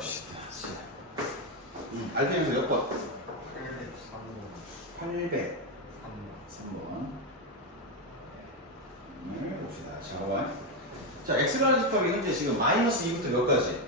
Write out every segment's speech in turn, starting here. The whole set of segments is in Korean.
갑시다. 알펜에서 몇 번? 800. 3번. 봅시다. 잠깐만. 자, x라는 집합이 현재 지금 마이너스 2부터 몇 가지?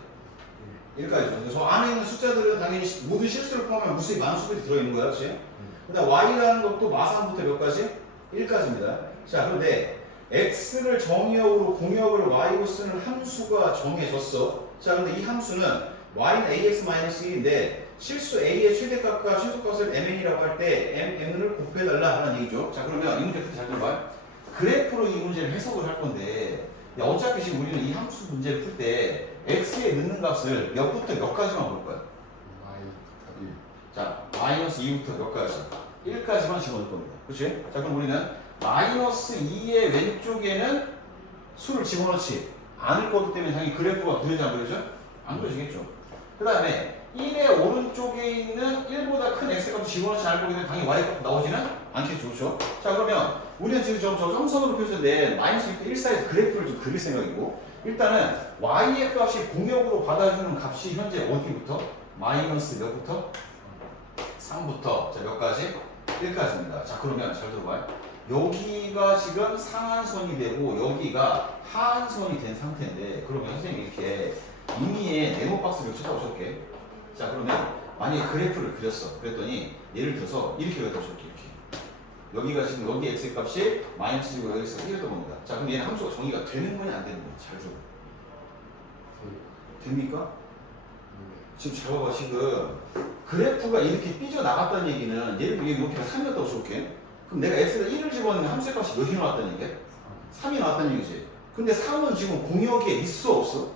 1까지. 그래서 안에 있는 숫자들은 당연히 모든 실수를 포함하면 무수히 많은 수들이 들어있는 거야. 그치? 그 다음 y라는 것도 마삼부터 몇 가지? 1까지입니다. 자, 그런데 x를 정의역으로 공역을 y로 쓰는 함수가 정해졌어. 자, 근데 이 함수는 y는 ax-1인데 실수 a의 최대값과 최소값을 mn이라고 할 때 mn을 곱해달라 하는 얘기죠. 자, 그러면 이 문제 풀이 잘 들어봐요. 그래프로 이 문제를 해석을 할 건데 야, 어차피 지금 우리는 이 함수 문제를 풀 때 x에 넣는 값을 몇부터 몇 가지만 볼 거야? 자, 마이너스 2부터 몇 가지? 1까지만 집어넣을 겁니다. 그치? 자, 그럼 우리는 마이너스 2의 왼쪽에는 수를 집어넣지 않을 거기 때문에 당연히 그래프가 그려지 안 그려져? 안 그려지겠죠. 그 다음에 1의 오른쪽에 있는 1보다 큰 x값을 집어넣지 않을 거기 때문에 당연히 y값 나오지는 않겠죠. 그렇죠? 자, 그러면 우리는 지금 저 점선으로 표시된 마이너스 1대 1 사이에서 그래프를 좀 그릴 생각이고 일단은 y의 값이 공역으로 받아주는 값이 현재 어디부터? 마이너스 몇부터? 3부터 자, 몇 가지? 1까지입니다. 자, 그러면 잘 들어봐요. 여기가 지금 상한선이 되고 여기가 하한선이 된 상태인데 그러면 선생님이 이렇게 임의의 네모 박스를 쳐다보 줄게. 자, 그러면 만약에 그래프를 그렸어. 그랬더니 예를 들어서 이렇게 그렸다 줄게. 이렇게. 여기가 지금 여기 x 값이 마이너스 1이고 여기서 1이었던 겁니다. 자, 그럼 얘는 함수가 정의가 되는 거냐 안 되는 거냐? 잘 들어. 됩니까? 지금 잘 봐봐. 지금 그래프가 이렇게 삐져나갔다는 얘기는 예를 들어 이렇게 3이었다고 줄게. 그럼 내가 x에다 1을 집어넣으면 함수의 값이 몇이 나왔다는 얘기야? 3이 나왔다는 얘기지. 근데 3은 지금 공역에 있어 없어?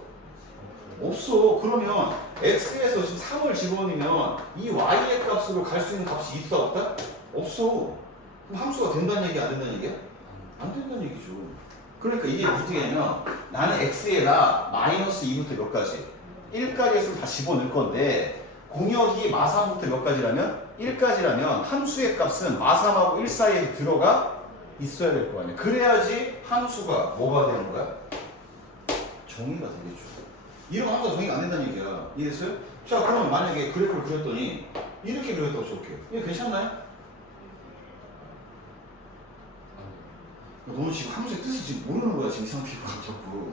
없어. 그러면 x에서 지금 3을 집어넣으면 이 y의 값으로 갈 수 있는 값이 있다 없다? 없어. 그럼 함수가 된다는 얘기야 안 된다는 얘기야? 안 된다는 얘기죠. 그러니까 이게 어떻게 되냐면 나는 x에다 마이너스 2부터 몇 가지? 1까지 해서 다 집어넣을 건데 공역이 마3부터 몇 가지라면? 1까지라면 함수의 값은 마3하고 1 사이에 들어가 있어야 될 거 아니야. 그래야지 함수가 뭐가 되는 거야? 정의가 되겠죠. 이런 함수가 정의가 안 된다는 얘기야. 이해됐어요? 자, 그럼 만약에 그래프를 그렸더니 이렇게 그렸다고 쳐볼게요. 이거 괜찮나요? 너는 지금 함수의 뜻을 지금 모르는 거야. 지금 이 상태가 자꾸.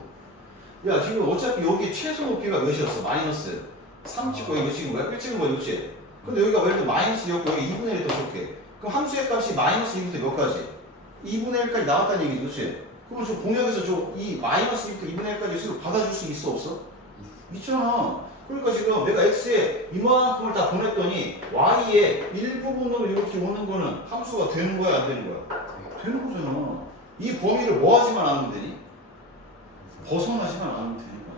야, 지금 어차피 여기 최소 높이가 몇이었어? 마이너스 3 찍고 이거 찍은 거야? 1 찍은 거야, 그렇지? 근데 여기가 예를 들어 마이너스였고 여기 2분의 1이 더 줄게. 그럼 함수의 값이 마이너스 2부터 몇 가지? 2분의 1까지 나왔다는 얘기지, 그렇지? 그럼 저 공역에서 이 마이너스 2부터 2분의 1까지 수를 받아줄 수 있어, 없어? 있잖아. 그러니까 지금 내가 x에 이만큼을 다 보냈더니 y의 일부분으로 이렇게 오는 거는 함수가 되는 거야, 안 되는 거야? 되는 거잖아. 이 범위를 뭐 하지만 않으면 되니? 벗어나지만 않으면 되는 거야.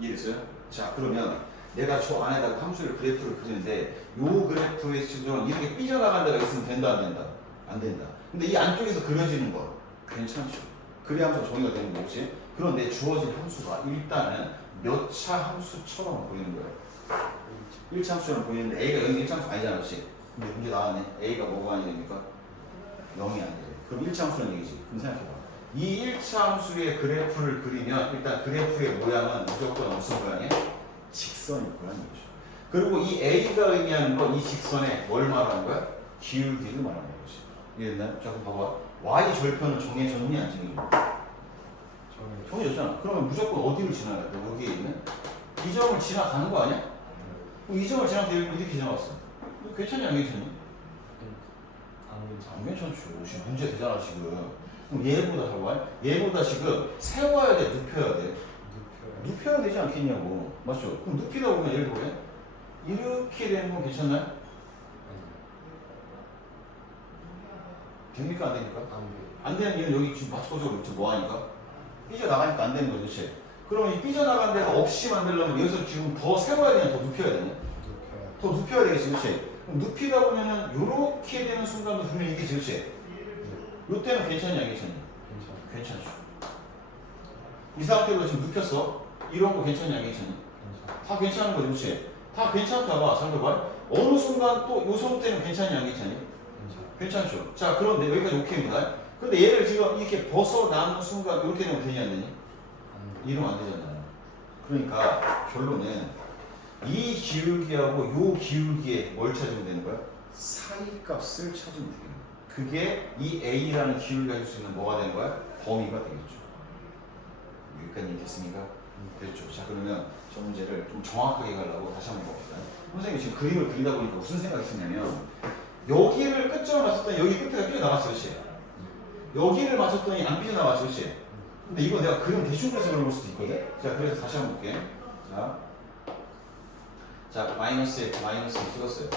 이해됐어요? 자, 그러면 내가 저 안에다가 함수를 그래프를 그리는데 요 그래프에 지금 이렇게 삐져나간 데가 있으면 된다 안 된다? 안 된다. 근데 이 안쪽에서 그려지는 거 괜찮죠? 그래야 함수가 정의가 되는 거지. 그런데 주어진 함수가 일단은 몇 차 함수처럼 보이는 거예요. 1차 함수처럼 보이는데 A가 여기 1차 함수 아니잖아, 그렇지? 근데 문제 나왔네. A가 뭐가 아니 됩니까? 0이 아니래. 그럼 1차 함수는 얘기지. 그럼 생각해봐. 이 1차 함수의 그래프를 그리면 일단 그래프의 모양은 무조건 무슨 모양이야? 직선일 거라는 얘기죠. 그리고 이 A가 의미하는 건 이 직선에 뭘 말하는 거야? 기울기를 말하는 거지. 이해됐나요? 자, 그럼 봐봐. Y 절편은 정해졌니 안 정해졌니? 정해졌잖아. 그러면 무조건 어디를 지나가야 돼? 여기에 있는? 이 점을 지나가는 거 아니야? 그럼 이 점을 지나갈 때 이렇게 지나갔어. 괜찮냐 안 괜찮니? 안 괜찮죠. 지금 문제 되잖아 지금. 그럼 얘보다 잘 봐. 얘보다 지금 세워야 돼, 눕혀야 돼? 눕혀야 되지 않겠냐고. 맞죠? 그럼 눕히다 보면 예를 들어 이렇게 되는 건 괜찮나요? 됩니까 안 됩니까? 안 되는 이유는 여기 지금 맞춰가지고 뭐 하니까? 삐져나가니까 안 되는 거죠, 그렇지? 그러면 이 삐져나간 데가 없이 만들려면 여기서 지금 더 세워야 되냐, 더 눕혀야 되냐? 더 눕혀야 되겠지, 그렇지? 그럼 눕히다 보면은 요렇게 되는 순간도 분명히 이게 그렇지? 요때는 괜찮냐, 괜찮냐? 괜찮죠. 이 상태로 지금 눕혔어. 이런 거 괜찮냐, 괜찮냐? 다 괜찮은 거지, 그렇지? 다 괜찮다 봐, 잘 봐봐. 어느 순간 또 요 선 때는 괜찮냐, 괜찮냐? 괜찮죠. 자, 그런데 여기까지 오케이입니다. 근데 얘를 지금 이렇게 벗어나는 순간 이렇게 되면 되냐 안 되니? 이러면 안 되잖아요. 그러니까 결론은 이 기울기하고 요 기울기에 뭘 찾으면 되는 거야? 사이값을 찾으면 되겠네. 그게 이 A라는 기울기가 줄 수 있는 뭐가 되는 거야? 범위가 되겠죠. 여기까지 됐습니까? 됐죠. 자, 그러면 저 문제를 좀 정확하게 가려고 다시 한번 봅시다. 선생님이 지금 그림을 그리다 보니까 무슨 생각이 드냐면 여기를 끝점을 맞췄더니 여기 끝에가 삐져나갔어. 그렇지? 여기를 맞췄더니 안 삐져나갔어. 그렇지? 근데 이거 내가 그림 대충 그려서 그런 걸 수도 있거든? 자, 그래서 다시 한번 볼게. 자, 마이너스 1 찍었어요.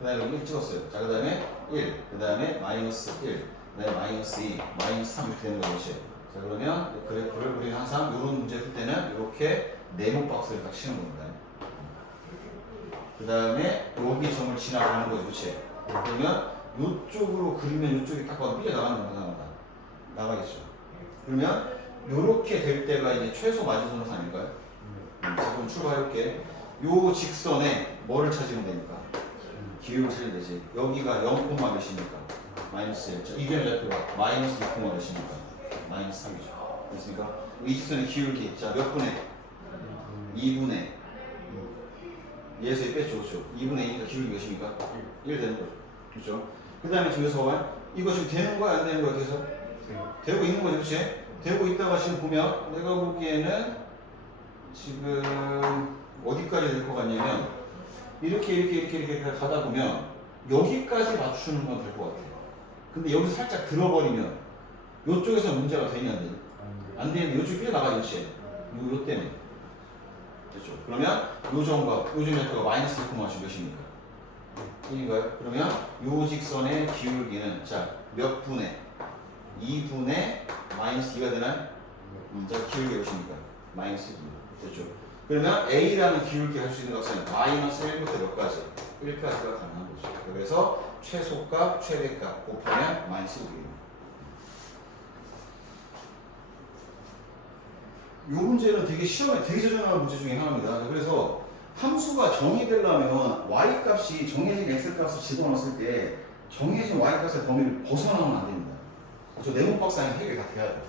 그 다음에 1 찍었어요. 자, 그 다음에 1, 그 다음에 마이너스 1, 그 다음에 마이너스 2, 마이너스 3 이렇게 되는 거지. 자, 그러면 그래프를 우리는 항상 이런 문제 풀 때는 이렇게 네모 박스를 딱 치는 겁니다. 그 다음에 여기 점을 지나가는 거지. 그렇지? 그러면 이쪽으로 그리면 이쪽이 딱 봐도 삐져나간다. 나가겠죠. 그러면 이렇게 될 때가 이제 최소 마지노선 아닐까요? 자, 그럼 출발해볼게. 요 직선에 뭐를 찾으면 되니까? 기울기를 찾으면 되지. 여기가 0, 몇이니까? 마이너스 1. 자, 이변의 좌표가 마이너스 2, 몇이니까? 마이너스 3이죠. 됐습니까? 이 직선의 기울기. 자, 몇 분의? 2분의. 얘에서 뺐죠. 그렇죠? 2분의 2니까 기울기 몇입니까? 1 되는 거죠. 그렇죠? 그 다음에 지금서 봐요. 이거 지금 되는 거야? 안 되는 거야? 그래서? 되고 있는 거죠. 그렇지? 되고 있다가 지금 보면 내가 보기에는 지금 어디까지 될 것 같냐면 이렇게 가다 보면 여기까지 맞추는 건 될 것 같아요. 근데 여기서 살짝 들어버리면 이쪽에서 문제가 되냐 안 되냐? 안 되는데 이쪽 삐져나가겠지. 요 때문에. 됐죠? 그러면 요 점과 요 점의 좌표가 마이너스 1, 몇입니까? 1인가요? 그러면 요 직선의 기울기는 자 몇 분의 2분의 마이너스 2가 되나요? 자 기울기 몇입니까? 마이너스 2. 됐죠? 그러면 A라는 기울기 할 수 있는 값은 마이너스 1부터 몇 가지? 1까지가 가능한 거죠. 그래서 최소값, 최대값 곱하면 마이너스 1입니다. 이 문제는 되게 시험에 되게 자주 나오는 문제 중에 하나입니다. 그래서 함수가 정의되려면 y값이 정해진 x값을 집어넣었을 때 정해진 y값의 범위를 벗어나면 안 됩니다. 저 네모 박스 안에 해결이 다 돼야 돼요.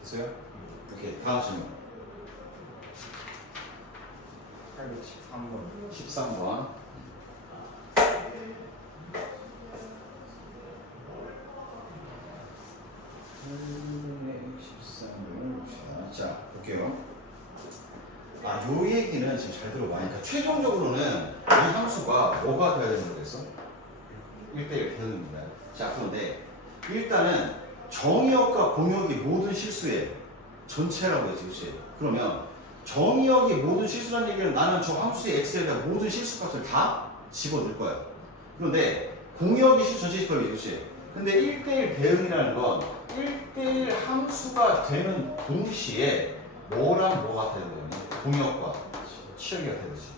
됐어요? 오케이, 다음 질문. 813번. 13번. 자, 볼게요. 요 얘기는 지금 잘 들어봐. 그러니까 최종적으로는 이 함수가 뭐가 돼야 되는 거겠어? 1대1 대응입니다. 자, 그런데 일단은 정의역과 공역이 모든 실수의 전체라고 했지, 그렇지? 그러면 정의역이 모든 실수라는 얘기는 나는 저 함수의 x에다 모든 실수값을 다 집어넣을 거야. 그런데 공역이 실수 전체 집합이지, 그렇지? 근데 1대1 대응이라는 건 1대1 함수가 되는 동시에 뭐랑 뭐가 되는 거냐? 공역과 치역이 되듯이.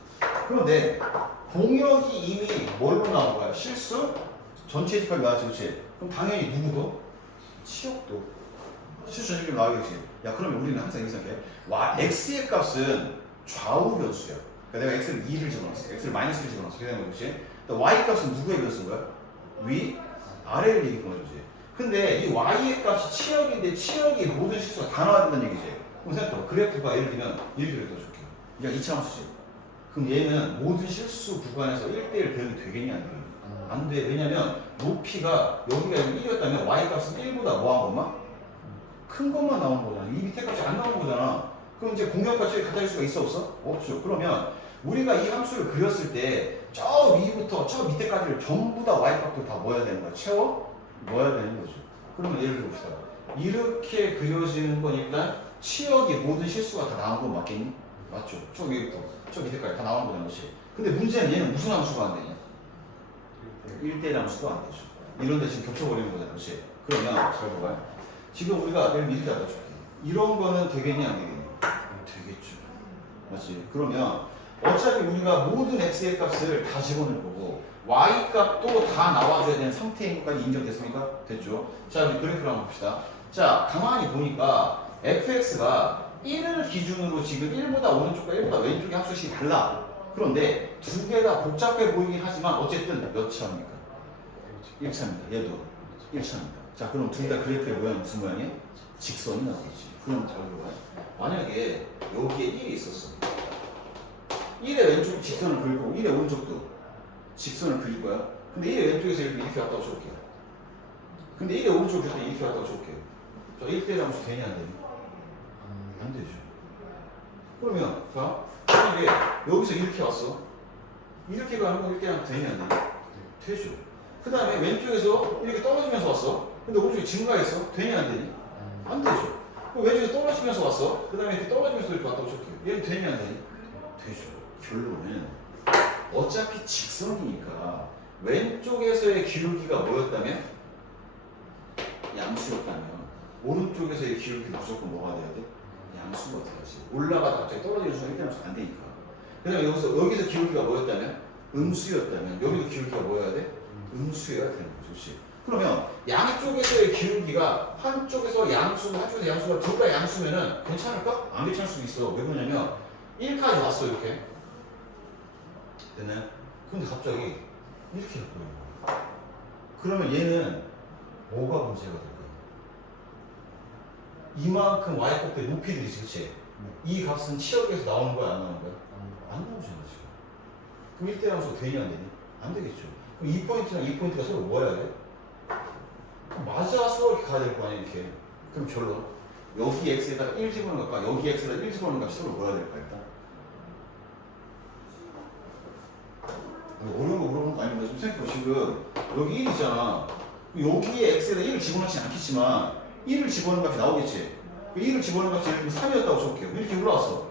그런데 공역이 이미 뭘로 나온 거야? 실수? 전체 집합이 나왔지, 그렇지? 그럼 당연히 누구도? 치역도 실수 전체 집합이 나오겠지. 야, 그러면 우리는 항상 이렇게 생각해. x의 값은 좌우 변수야. 그러니까 내가 x를 2를 집어넣었어. x를 마이너스 1을 집어넣었어. 그게 되는 거지. y 값은 누구의 변수인 거야? 위, 아래를 얘기하는 거지. 근데 이 y의 값이 치역인데 치역이 모든 실수가 다 나와야 된다는 얘기지. 그럼 생각해봐. 그래프가 예를 들면 이렇게 그려줄게. 그러니까 이차함수지. 그럼 얘는 모든 실수 구간에서 1대1 대응이 되겠냐 안 되겠냐? 안 돼. 왜냐면 높이가 여기가 1이었다면 y 값은 1보다 뭐 한 것만? 큰 것만 나오는 거잖아. 이 밑에 값이 안 나오는 거잖아. 그럼 이제 공역과 치역이 같아질 수가 있어 없어? 없죠. 그러면 우리가 이 함수를 그렸을 때 저 위부터 저 밑에까지를 전부 다 y 값도 다 뭐야 되는 거야? 채워? 넣어야 되는 거죠. 그러면 예를 들어 봅시다. 이렇게 그려지는 건 일단 치역이 모든 실수가 다 나온 건 맞겠니? 맞죠. 저 위부터 저 밑에까지 다 나온 거잖아. 그렇지? 근데 문제는 얘는 무슨 함수가 안 되냐? 1대1 함수가 안 되죠. 이런데 지금 겹쳐버리는 거잖아. 그렇지? 그러면 잘 봐봐. 지금 우리가 예를 이렇게 하다 줄게. 이런 거는 되겠니 안 되겠니? 되겠죠. 맞지? 그러면 어차피 우리가 모든 x의 값을 다 집어넣을 거고 y 값도 다 나와줘야 되는 상태인 것까지 인정됐습니까? 됐죠? 자, 우리 그래프를 한번 봅시다. 자, 가만히 보니까 fx가 1을 기준으로 지금 1보다 오른쪽과 1보다 왼쪽의 함수식이 달라. 그런데 두 개 다 복잡해 보이긴 하지만 어쨌든 몇 차입니까? 1차입니다. 얘도 1차입니다. 자, 그럼 둘 다 그래프의 모양이 무슨 모양이에요? 직선이 나오겠지. 그럼 잘 들어봐요. 만약에 여기에 1이 있었어. 1의 왼쪽 직선을 그리고 1의 오른쪽도 직선을 그릴 거야. 근데 1의 왼쪽에서 이렇게 왔다고 쳐볼게요. 근데 1의 오른쪽에서 이렇게 왔다고 쳐볼게요. 자, 1대1 함수 되냐 안 되냐? 안 되죠. 그러면 자, 만약에 여기서 이렇게 왔어. 이렇게 가는 건 1대1 함수 되냐 안 되냐? 되죠. 그 다음에 왼쪽에서 이렇게 떨어지면서 왔어. 근데 오른쪽에 증가했어. 되냐 안 되냐? 안 되죠. 왼쪽에서 떨어지면서 왔어. 그 다음에 이렇게 떨어지면서 이렇게 왔다고 칠게요. 얘는 되냐 안 되냐? 되죠. 결론은 어차피 직선이니까 왼쪽에서의 기울기가 뭐였다면? 양수였다면 오른쪽에서의 기울기는 무조건 뭐가 돼야 돼? 양수가 돼야지. 올라가다 갑자기 떨어지는 순간 1대 함수가 안 되니까. 그 다음에 여기서 기울기가 뭐였다면? 음수였다면 여기도 기울기가 뭐여야 돼? 음수여야 되는 거죠. 그렇지? 그러면 양쪽에서의 기울기가 한쪽에서 양수, 한쪽에서 양수가 둘 다 양수면은 괜찮을까? 안 괜찮을 수도 있어. 왜 그러냐면 1까지 왔어 이렇게. 됐나요? 근데 갑자기 이렇게 바뀌어요. 그러면 얘는 뭐가 문제가 될까요? 이만큼 y값의 높이들이지, 그치? 이 값은 치역에서 나오는 거야, 안 나오는 거야? 안 나오잖아, 지금. 그럼 1대 함수 되냐, 안 되냐? 안 되겠죠. 그럼 이 포인트랑 이 포인트가 서로 뭐 해야 돼? 맞아서 이렇게 가야 될 거 아니야, 이렇게. 그럼 결론. 여기 x에다가 1 집어넣는 것과 여기 x에다가 1 집어넣는 값이 서로 뭐야 될까, 일단? 어려운 거 물어보는 거 아닙니다. 좀 생각해봐. 지금 여기 1 있잖아. 여기에 x에다 1을 집어넣지 않겠지만 1을 집어넣는 값이 나오겠지. 1을 집어넣는 값이 예를 들면 3이었다고 쳐볼게요. 이렇게 올라왔어.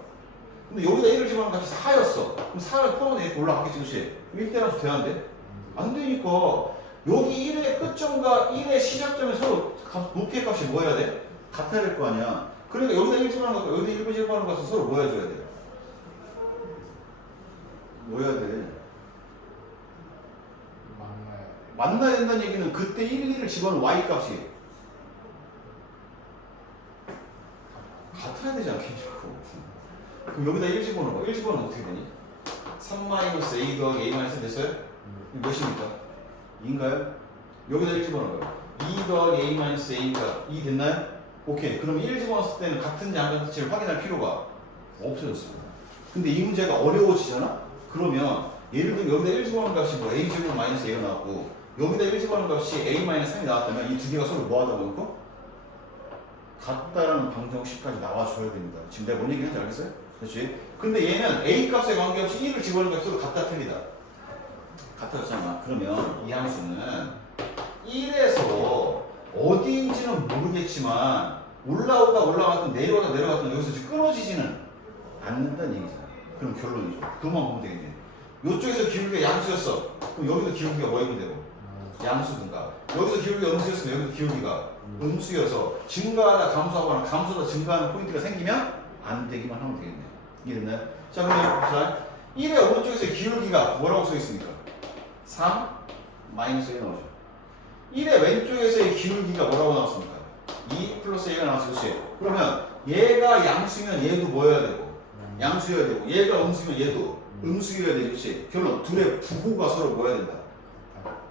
근데 여기다 1을 집어넣는 값이 4였어. 그럼 4를 풀어내 이렇게 올라갔겠지, 그치? 1대라서 돼야 안 돼? 안 되니까 여기 1의 끝점과 1의 시작점에 서로 높이의 값이 뭐 해야 돼? 같아야 될 거 아니야. 그러니까 여기다 1 집어넣는 것과 여기다 1 집어넣는 것은 서로 뭐 해줘야 돼? 뭐 해야 돼? 만나야 된다는 얘기는 그때 1, 2를 집어넣은 y 값이 같아야 되지 않겠냐고. 그럼 여기다 1 집어넣어. 1 집어넣으면 어떻게 되니? 3-a 더하기 a-1 됐어요? 몇입니까? 2인가요? 여기다 1 집어넣어요. 2 더하기 a-a가 2 됐나요? 오케이. 그럼 1 집어넣었을 때는 같은지 안 같은지를 확인할 필요가 없어졌습니다. 근데 이 문제가 어려워지잖아? 그러면 예를 들면 여기다 1 집어넣은 값이 뭐 a제곱 마이너스 a가 나왔고 여기다 1 집어넣은 값이 a-3이 나왔다면 이 두 개가 서로 뭐 하다고 놓고? 같다라는 방정식까지 나와줘야 됩니다. 지금 내가 뭔 얘기하는지 알겠어요? 그렇지? 근데 얘는 a 값에 관계없이 1을 집어넣은 값이 서로 같다 틀리다. 같아졌잖아. 그러면 이 함수는 1에서 어디인지는 모르겠지만 올라갔든 내려갔든 여기서 지금 끊어지지는 않는다는 얘기잖아. 그럼 결론이죠. 그만 보면 되겠네. 이쪽에서 기울기가 양수였어. 그럼 여기도 기울기가 뭐이면 되고? 양수든가. 여기서 기울기가 음수였으면 여기도 기울기가 음수여서 증가하다 감소하거나 감소하다 증가하는 포인트가 생기면 안 되기만 하면 되겠네. 이해됐나요? 자, 그러면 봅시다. 1의 오른쪽에서의 기울기가 뭐라고 써있습니까? 3 마이너스 1 나오죠. 1의 왼쪽에서의 기울기가 뭐라고 나왔습니까? 2 플러스 1가 나왔어. 그렇지? 그러면 얘가 양수면 얘도 뭐여야 되고 양수여야 되고 얘가 음수면 얘도 음수여야 되지. 그렇지? 결론 둘의 부호가 서로 뭐여야 된다?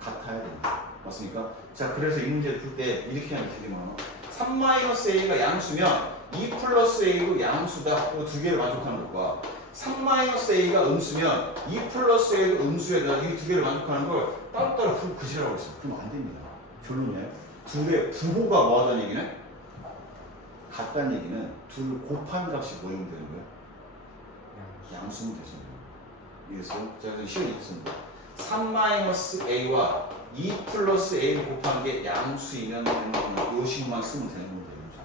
같아야 된다. 맞습니까? 자, 그래서 이 문제를 풀 때 이렇게 하면 되게 많아. 3-a가 양수면 2 플러스 a도 양수다. 이 두 개를 만족하는 것과 3-a가 음수면 2 플러스 a도 음수여야 된다. 이 두 개를 만족하는 걸 따로따로 풀고 그지라고 했어. 그러면 안 됩니다. 결론이에요. 둘의 부호가 뭐 하다는 얘기는? 같다는 얘기는 둘 곱한 값이 뭐이면 되는 거야? 양수면 되잖아요. 이해했어요? 자, 그래서 시험이 있습니다. 3-a와 2 플러스 a를 곱한 게 양수이면 되는 거는 요 식만 쓰면 되는 겁니다.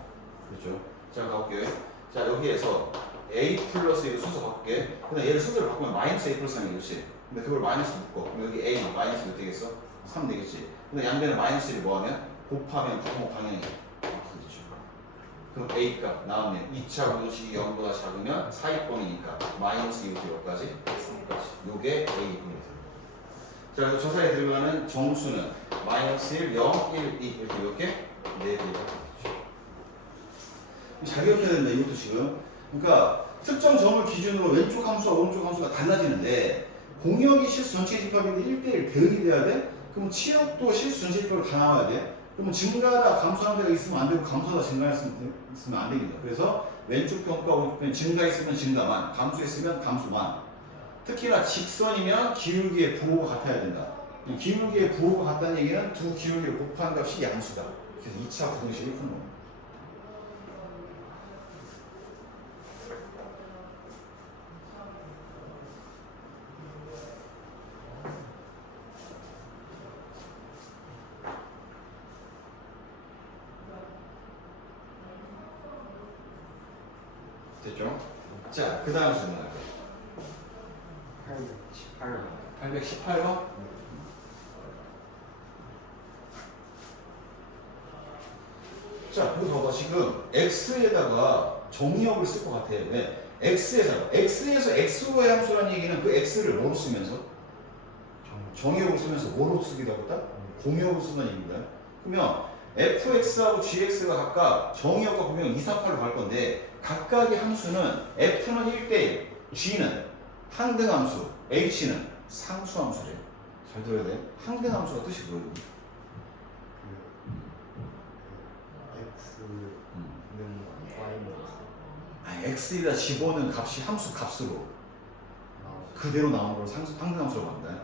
그렇죠? 자, 가볼게요. 자, 여기에서 a 플러스 a로 순서 바꿀게. 근데 얘를 순서를 바꾸면 마이너스 a 플러스 3이 그렇지? 근데 그걸 마이너스 묶어. 그럼 여기 a 마이너스 몇 되겠어? 3 되겠지. 근데 양변에 마이너스 1을 뭐하면 곱하면 부호 방향이 바뀌겠죠. 그럼 A 값 나왔네. 2차 분식이 0보다 작으면 사이번이니까 마이너스 2부터 여기까지 3까지. 요게 A분이 됩니다. 자, 그래서 저 사이에 들어가는 정수는 마이너스 1, 0, 1, 2 이렇게 4개가 되겠죠. 잘 기억해야 된다. 이것도 지금. 그러니까 특정 점을 기준으로 왼쪽 함수와 오른쪽 함수가 달라지는데 공역이 실수 전체 집합인데 1대1 대응이 돼야 돼? 그럼 치역도 실수 전체 집합으로 다 나와야 돼? 그러면 증가하다 감소하는 데가 있으면 안 되고 감소하다 증가했으면 안 됩니다. 그래서 왼쪽 평가 오른쪽 평 증가했으면 증가만, 감소했으면 감소만. 특히나 직선이면 기울기의 부호가 같아야 된다. 기울기의 부호가 같다는 얘기는 두 기울기를 곱한 값이 양수다. 그래서 2차 부등식이 푸는 겁니다. 됐죠? 자, 그 다음 질문 할게요. 818번. 818번? 자, 이거 봐봐. 지금 X에다가 정의역을 쓸 것 같아. 왜? X에서 X로의 함수라는 얘기는 그 X를 뭐로 쓰면서? 정의역을 쓰면서 뭐로 쓰기도 하겠다? 공역을 쓴다는 얘기입니다. 그러면 fx하고 gx가 각각 정의역과 공역 2, 3, 8로 갈 건데 각각의 함수는 f는 1대1, g는 항등함수, h는 상수함수래. 잘 들어야 돼. 항등함수가 뜻이 뭐예요? x에다 집어넣은 값이 함수 값으로 그대로 나오는 걸 항등함수라고 합니다.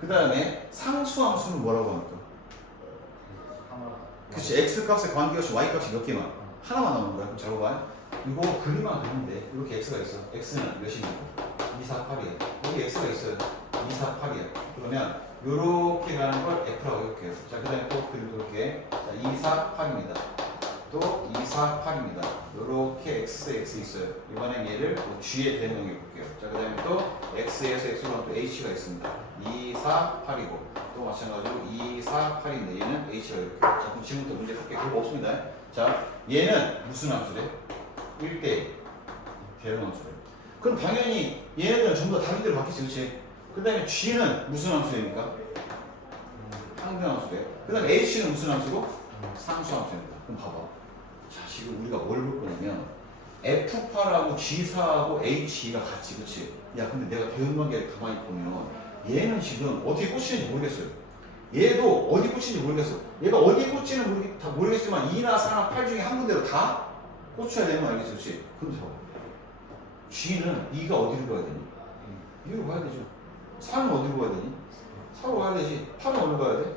그 다음에 상수함수는 뭐라고 합니까? 그치, x 값에 관계없이 y 값이 몇 개만? 하나만 나오는 거야. 그럼 잘 봐봐. 이거 그림만 그리면 돼. 이렇게 x가 있어. x는 몇이냐고? 2, 4, 8이야. 여기 x가 있어요. 2, 4, 8이야. 그러면 요렇게 가는 걸 f라고 이렇게. 자, 그 다음에 또 그림 이렇게. 자, 2, 4, 8입니다. 또 2, 4, 8입니다. 요렇게 x 있어요. 이번엔 얘를 g에 대응해 볼게요. 자, 그 다음에 또 x에서 x로 가면 또 h가 있습니다. 2, 4, 8이고 또 마찬가지로 2, 4, 8인데 얘는 h가 이렇게. 자, 그럼 지금부터 문제 풀게. 그거 없습니다. 자, 얘는 무슨 함수래? 1대1 대응 함수래. 그럼 당연히 얘네들은 전부 다 다른 데로 바뀌었지, 그렇지? 그 다음에 g는 무슨 함수입니까? 항등 함수래. 그 다음에 h는 무슨 함수고? 상수 함수입니다. 그럼 봐봐. 자, 지금 우리가 뭘 볼 거냐면 F8하고 G4하고 H2가 같지, 그치? 야, 근데 내가 대응관계를 가만히 보면 얘는 지금 어디에 꽂히는지 모르겠어요. 얘도 어디 꽂히는지 모르겠어. 얘가 어디에 꽂히는 다 모르겠지만 2나 4나 8 중에 한 군데로 다 꽂혀야 되는 거 알겠지, 그치? 그럼 자, G는 2가 어디로 가야 되니? 2로 가야 되죠. 4는 어디로 가야 되니? 4로 가야 되지. 8은 어디로 가야 돼?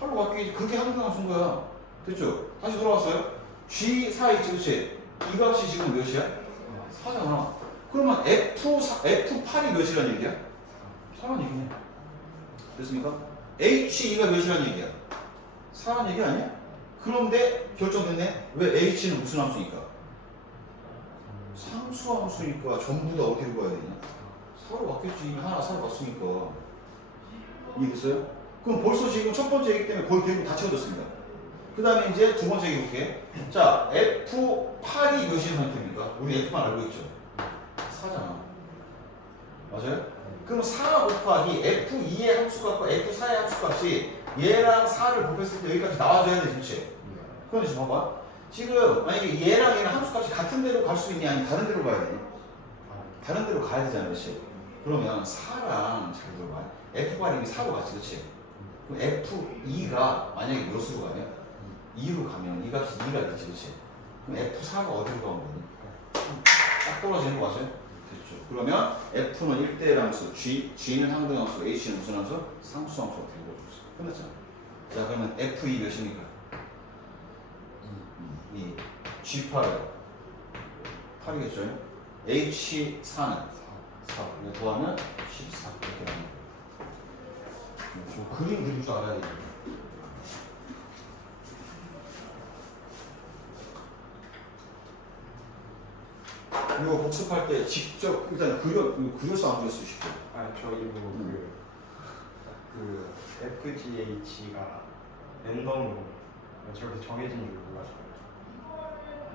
8로 바뀌지. 그게 항등함수인 거야. 됐죠? 다시 돌아왔어요? G4 있지, 그치? 이 값이 지금 몇이야? 4잖아. 그러면 F8이 몇이라는 얘기야? 4라는 얘기네. 됐습니까? H2가 몇이라는 얘기야? 4라는 얘기 아니야? 그런데 결정됐네? 왜 H는 무슨 함수니까? 상수함수니까 전부 다 어디로 가야 되냐? 4로 바뀌었지. 이미 하나 4로 갔으니까. 이해됐어요? 그럼 벌써 지금 첫 번째 얘기 때문에 거의 대부분 다 채워졌습니다. 그 다음에 이제 두 번째 얘기볼게. 자, F8이 몇인 상태입니까? 우리 F만 알고 있죠? 4잖아. 맞아요? 그럼 4 곱하기 F2의 함수값과 F4의 함수값이 얘랑 4를 곱했을 때 여기까지 나와줘야 돼, 그치? 그런데 지금 봐봐. 지금 만약에 얘랑 얘랑 함수값이 같은 데로 갈 수 있냐, 아니면 다른 데로 가야 되니? 다른 데로 가야 되잖아, 그치? 그러면 4랑 잘 들어봐. F8이 이미 4로 갔지, 그치? 그럼 F2가 만약에 몇으로 가면? 2로 가면 이 값이 2가 됐지, 그치? 그럼 F4가 어디로 가면 되니? 딱 떨어지는 거 맞아요? 됐죠. 그러면 F는 1대1 함수, G는 항등 함수, H는 무슨 함수? 상수 함수가 되는 거죠. 끝났잖아. 자, 그러면 F2 몇입니까? 2. G8은 8이겠죠? H4는 4. 이거 더하면 14. 이렇게 나옵니다. 그림 그릴 줄 알아야 돼요. 이거 복습할 때 직접 일단 그려서 안 그렸을 수 있고. 저 이거 그 그 FGH가 랜덤으로 저렇게 정해진 줄 몰랐어요.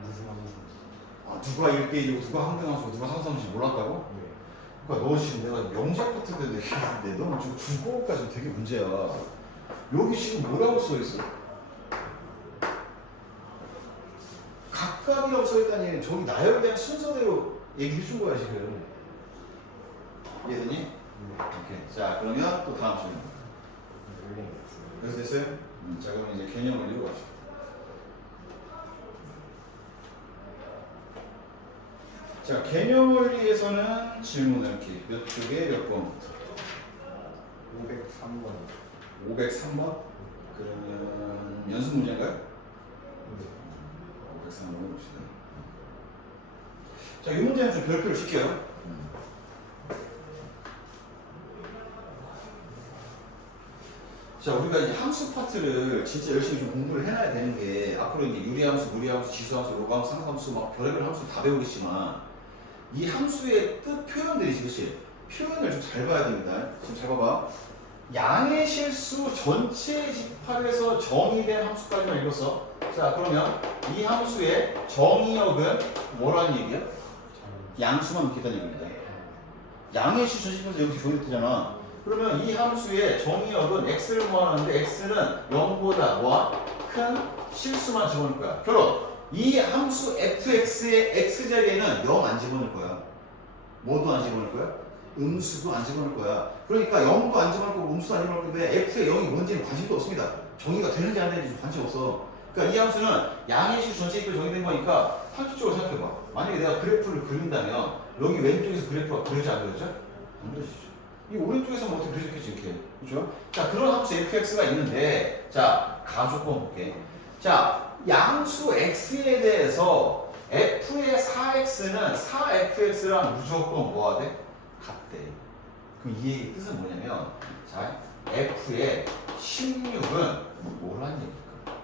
무슨 함수인지. 아, 누가 1대1이고 누가 항등함수고 누가 상수함수인지 몰랐다고? 네. 그러니까 너 지금 내가 명작 파트 때도 얘기했는데 너는 지금 국어까지 되게 문제야. 여기 지금 뭐라고 써있어? 각각이라고 써있다니 저기 나열에 대한 순서대로 얘기해 준 거야 지금. 이해되니? 네. 오케이. 자 그러면 또 다음 질문. 그래서 됐어요? 자 그럼 이제 개념 원리로 갑시다. 자 개념 원리에서는 질문을 이렇게 몇 쪽에 몇 번부터? 503번. 503번? 그러면 연습 문제인가요? 네. 503번 봅시다. 자, 이 문제는 좀 별표를 칠게요. 자, 우리가 이 함수 파트를 진짜 열심히 좀 공부를 해놔야 되는 게 앞으로 이제 유리함수, 무리함수, 지수함수, 로그함수, 상수함수 막 별의별 함수 다 배우겠지만 이 함수의 뜻 표현들이지, 그치? 표현을 좀 잘 봐야 됩니다. 지금 잘 봐봐. 양의 실수 전체 집합에서 정의된 함수까지만 읽었어. 자, 그러면 이 함수의 정의역은 뭐라는 얘기야? 양수만 믿겠다는 얘기입니다. 양의 실수 전체 집합에서 여기 조립되잖아. 그러면 이 함수의 정의역은 x를 모아놨는데 x는 0보다 뭐야? 큰 실수만 집어넣을 거야. 결론! 이 함수 fx의 x자리에는 0 안 집어넣을 거야. 뭐도 안 집어넣을 거야? 음수도 안 집어넣을 거야. 그러니까 0도 안 집어넣을 거고 음수도 안 집어넣을 건데 f의 0이 뭔지는 관심도 없습니다. 정의가 되는지 안 되는지 관심 없어. 그러니까 이 함수는 양의 실 전체 입도 정의된 거니까 상식적으로 생각해봐. 만약에 내가 그래프를 그린다면 여기 왼쪽에서 그래프가 그려지 안 그려져? 안 그려지죠. 이 오른쪽에서 뭐 어떻게 그려졌겠지 이렇게. 그렇죠? 자 그런 함수 fx가 있는데 자 가조건 볼게. 자 양수 x에 대해서 f의 4x는 4fx랑 무조건 뭐가 돼? 같대. 그럼 이 얘기 뜻은 뭐냐면 자 f의 16은 뭐라는 얘기일까?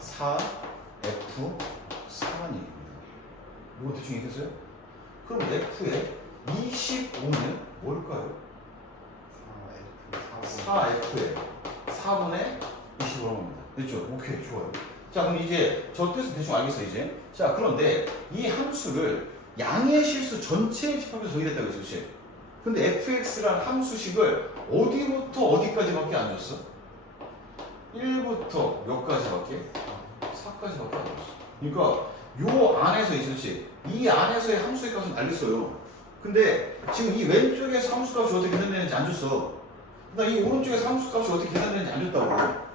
4f 4라는 얘기입니다. 이거 대충 이해됐어요? 그럼 f의 25는 뭘까요? 4f의 4분의 25라고 합니다. 됐죠? 오케이, 좋아요. 자, 그럼 이제 저 뜻은 대충 알겠어, 이제. 자, 그런데 이 함수를 양의 실수 전체의 집합에서 정의됐다고 했어, 그치? 근데 fx라는 함수식을 어디부터 어디까지밖에 안 줬어? 1부터 몇 가지밖에? 4까지밖에 안 줬어. 그러니까 요 안에서 있지, 그치? 이 안에서의 함수의 값은 알겠어요. 근데 지금 이 왼쪽에서 함수값이 어떻게 계산되는지 안 줬어. 그다음 이 오른쪽에서 함수값이 어떻게 계산되는지 안 줬다고.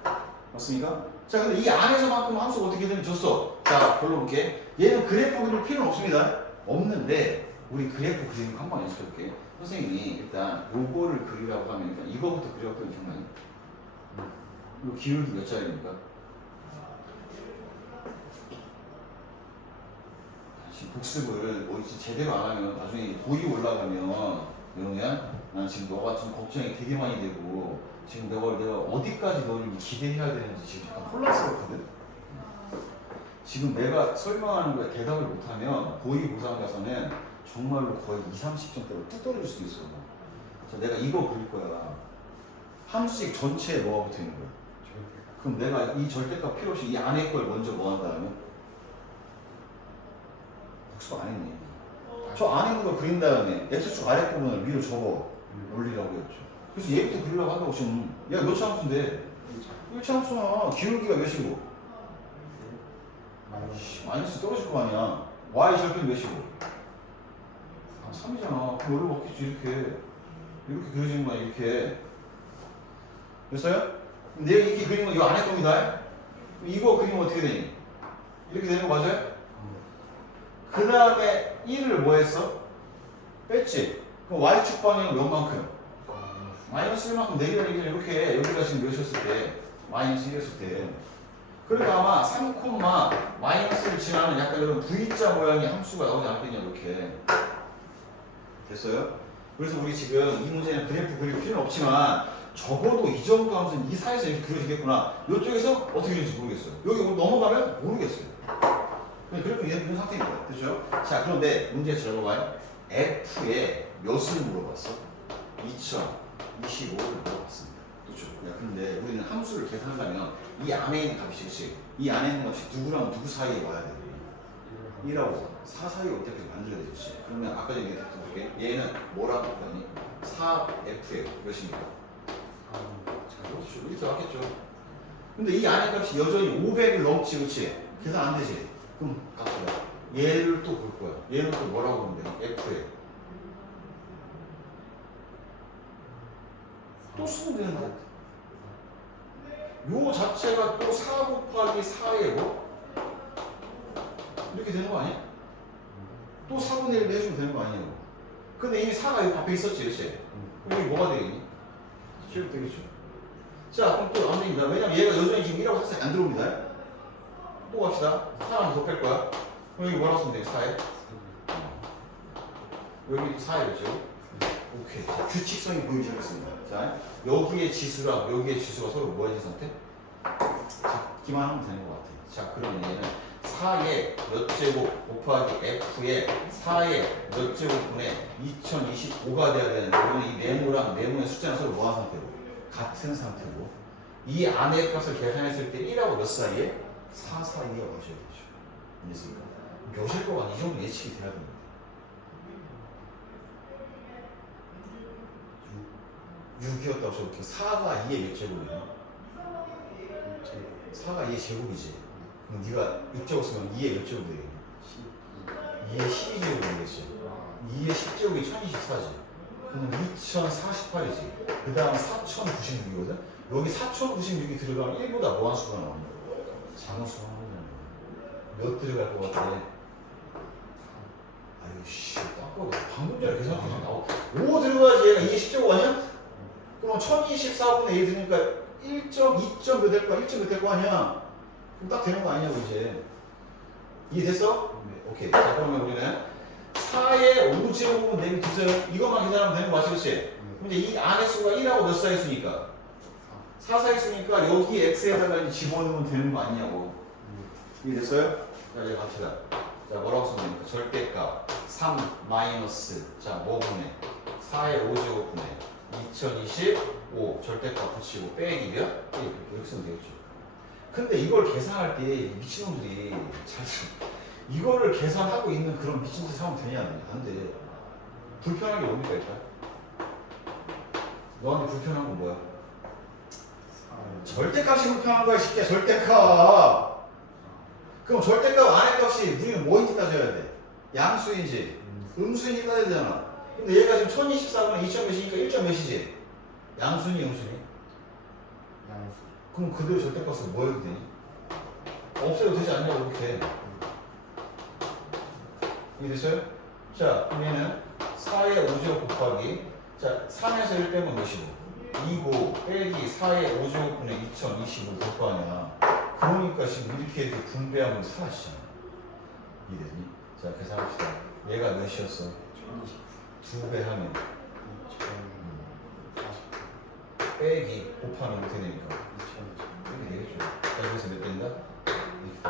맞습니까? 자, 근데 이 안에서만큼 함수가 어떻게 계산되는지 줬어. 자, 별로 볼게. 얘는 그래프 그릴 필요는 없습니다. 없는데 우리 그래프 그리는 거 한 번 연습해볼게. 선생님이 일단 요거를 그리라고 하면 일단 이거부터 그려봤더니 정말 요 기울기 몇 자리입니까? 지금 복습을 뭐 이제 제대로 안 하면 나중에 고이 올라가면 영우야 난 지금 너가 지금 걱정이 되게 많이 되고 지금 내가 어디까지 너를 기대해야 되는지 지금 약간 혼란스럽거든. 지금 내가 설명하는 거에 대답을 못하면 고이 고3 가서는 정말로 거의 20, 30점대로 뚝 떨어질 수도 있어. 자, 내가 이거 그릴 거야. 함수식 전체에 뭐가 붙어 있는 거야? 그럼 내가 이 절대값 필요 없이 이 안에 걸 먼저 뭐 한다면? 복수 안 했네. 저 안에 있는 걸 그린 다음에 x축 아랫부분을 위로 접어 올리라고 했죠. 그래서 얘부터 그리려고 한다고 지금. 야, 몇 차 함수인데? 1차 함수나 기울기가 몇이고? 마이너스 떨어질 거 아니야. y 절편 몇이고? 3이잖아. 그럼 여기로 바뀌지 이렇게. 이렇게 그려지는 거야 이렇게. 됐어요? 내가 이렇게 그리면 이 안에 겁니다. 이거 그리면 어떻게 되니? 이렇게 되는 거 맞아요? 그 다음에 1을 뭐 했어? 뺐지? 그럼 y축 방향은 몇 만큼? 마이너스 1만큼 내기를 이렇게 여기가 지금 몇이었을 때? 마이너스 1이었을 때. 그러니까 아마 3, 마이너스를 지나는 약간 이런 V자 모양의 함수가 나오지 않겠냐 이렇게. 됐어요? 그래서 우리 지금 이 문제는 그래프 그릴 필요는 없지만 적어도 이 정도 함수는 이 사이에서 이렇게 그려지겠구나. 이쪽에서 어떻게 그릴지 모르겠어요. 여기 넘어가면 모르겠어요. 그냥 그래프 이런 상태입니다. 됐죠? 자, 그런데 문제 잘 봐봐요. F의 몇을 물어봤어? 2천. 25를 넣어봤습니다. 그렇죠? 야, 근데 우리는 함수를 계산하려면 이 안에 있는 값이 그렇지? 이 안에 있는 값이 누구랑 누구 사이에 와야 돼? 1하고 4 사이에 올 때까지 만들어야 되지. 그러면 아까 전에 얘기했던 게 얘는 뭐라고 했더니 4f에 몇입니까? 그렇죠. 이렇게 왔겠죠. 근데 이 안에 값이 여전히 500을 넘지, 그렇지? 계산 안 되지? 그럼 값이 뭐야? 얘를 또 볼 거야. 얘는 또 뭐라고 보면 돼? f에. 또 쓰면 되는데. 요 자체가 또 4 곱하기 4예요. 이렇게 되는 거 아니야? 또 4분의 1을 해주면 되는 거 아니에요? 근데 이미 4가 여기 앞에 있었지, 그렇지? 그럼 이게 뭐가 되겠니? 7 되겠죠. 자, 그럼 또 안 됩니다. 왜냐면 얘가 여전히 지금 1하고 4 사이 안 들어옵니다. 또 갑시다. 4랑 더 뺄 거야. 그럼 여기 뭐라고 쓰면 돼? 4에? 여기 4였죠? 오케이. 자, 규칙성이 보이기 시작했습니다. 자, 여기의 지수랑 여기의 지수가 서로 뭐의 상태? 같기만 하면 되는 것 같아. 자, 그러면 얘는 4의 몇 제곱 곱하기 f의 4의 몇 제곱분의 2025가 돼야 되는데 우리는 이 네모랑 네모의 숫자는 서로 뭐한 상태로? 같은 상태고 이 안의 값을 계산했을 때 1하고 몇 사이에? 4 사이에 와줘야 되죠. 이해했습니까? 묘실거가 이 정도 예측이 돼야 됩니다. 6이었다고 저렇게 4가 2의 몇 제곱이에요? 4가 2의 제곱이지. 그럼 네가 6제곱 쓰면 2의 몇 제곱이 되겠니? 2의 12제곱이 되겠지. 2의 10제곱이 1024지. 그럼 2048이지. 그 다음 4096이거든? 여기 4096이 들어가면 1보다 뭐한 수가 나오냐? 작은 수가 나오냐? 몇 들어갈 것 같아? 아유 씨, 딱 봐도 방금 전에 계산해서 나오고 5 들어가야지. 얘가 2의 10제곱 아니야? 그럼 1024분의 1 드니까 1.2점 몇 될 거야? 1점 몇 될 거 아니야? 그럼 딱 되는 거 아니냐고 이제. 이해됐어? 네. 오케이. 자, 그러면 우리는 4의 5제곱은 내비 두세요. 이것만 계산하면 되는 거 맞지, 그치? 그럼 이제 이 안의 수가 1하고 몇 사이 수니까? 4 사이 수니까 여기 x에다가 이제 집어넣으면 되는 거 아니냐고. 이해됐어요? 자, 이제 갑시다. 자, 뭐라고 쓰면 됩니까? 절대값 3 마이너스 자, 5분의 4의 5제곱분의 2025 절대값 붙이고 빼기 몇? 이렇게 쓰면 되겠죠. 근데 이걸 계산할 때 미친놈들이 잘 이거를 계산하고 있는 그런 미친 짓 하면 되냐? 안 돼. 불편한 게 뭡니까 일단? 너한테 불편한 건 뭐야? 절대값이 불편한 거야 쉽게. 절대값. 그럼 절대값 안의 값이 우리는 뭐인지 따져야 돼? 양수인지 음수인지 따져야 되잖아. 근데 얘가 지금 1024분의 2점 몇이니까 1점 몇이지? 양수니 음수니? 양수. 그럼 그대로 절대값을 뭐 해도 되니? 없애도 되지 않냐고 이렇게. 이해됐어요? 자, 그럼 얘는 4의 5제곱 곱하기 자 3에서 1 빼면 몇이고 2고 빼기 4의 5제곱분의 2025 될 거 아니야. 그러니까 지금 이렇게 분배하면 사라지잖아. 이해됐니? 자, 계산합시다. 얘가 몇이었어? 2배 하면 2040. 빼기 곱하면 어떻게 되니까? 2000. 이렇게 되겠죠. 자, 여기서 몇 된다? 이렇게.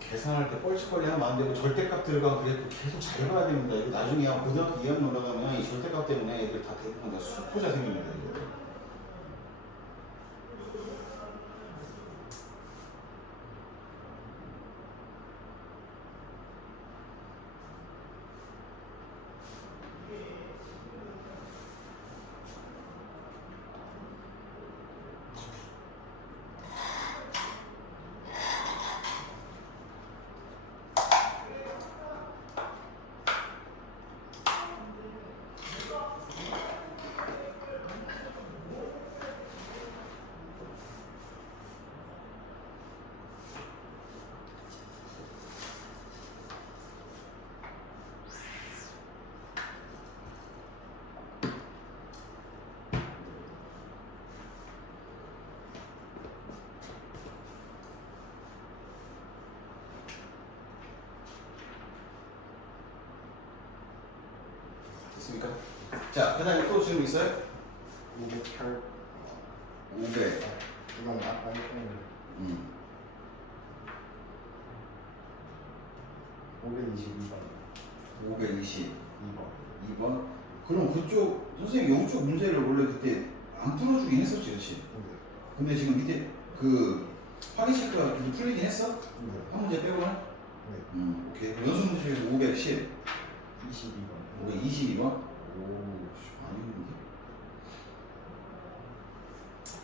계산할 때 뻘짓거리 하면 안 되고 절대값 들어가면 그래도 계속 잘 봐야 됩니다. 이거 나중에 고등학교 2학년 올라가면 이 절대값 때문에 애들 다 대부분 다 수포자 생깁니다. 이거. 됐습니까? 자, 그 다음에 또 질문 있어요? 508. 500. 이건 아까 했던 음. 522번. 522번. 2번. 그럼 그쪽 선생님 이쪽 문제를 원래 그때 안 풀어주긴 했었지, 그렇지? 근데 지금 밑에 그 파리시크가 계속 풀리긴 했어? 네. 한 문제 빼고는? 네. 오케이. 연수 문제 중에서 510, 22번. 522번? 오. 아닌데.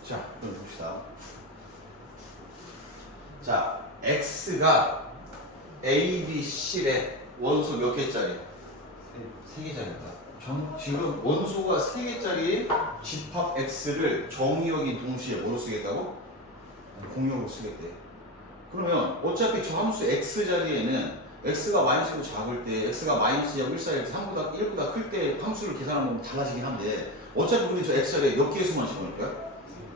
자, 그럼 봅시다. 자, x가 a, b, c의 원소 몇 개짜리? 3개짜리입니다. 지금 원소가 3개짜리 집합 x를 정의역인 동시에 뭐로 쓰겠다고? 공역으로 쓰겠대. 그러면 어차피 저 함수 x 자리에는 x가 마이너스고 작을 때 x가 마이너스하고 1 사이에 1보다 클 때 함수를 계산하면 달라지긴 한데 어차피 우리 저 x 자리에 몇 개의 수만 집어넣을 거야?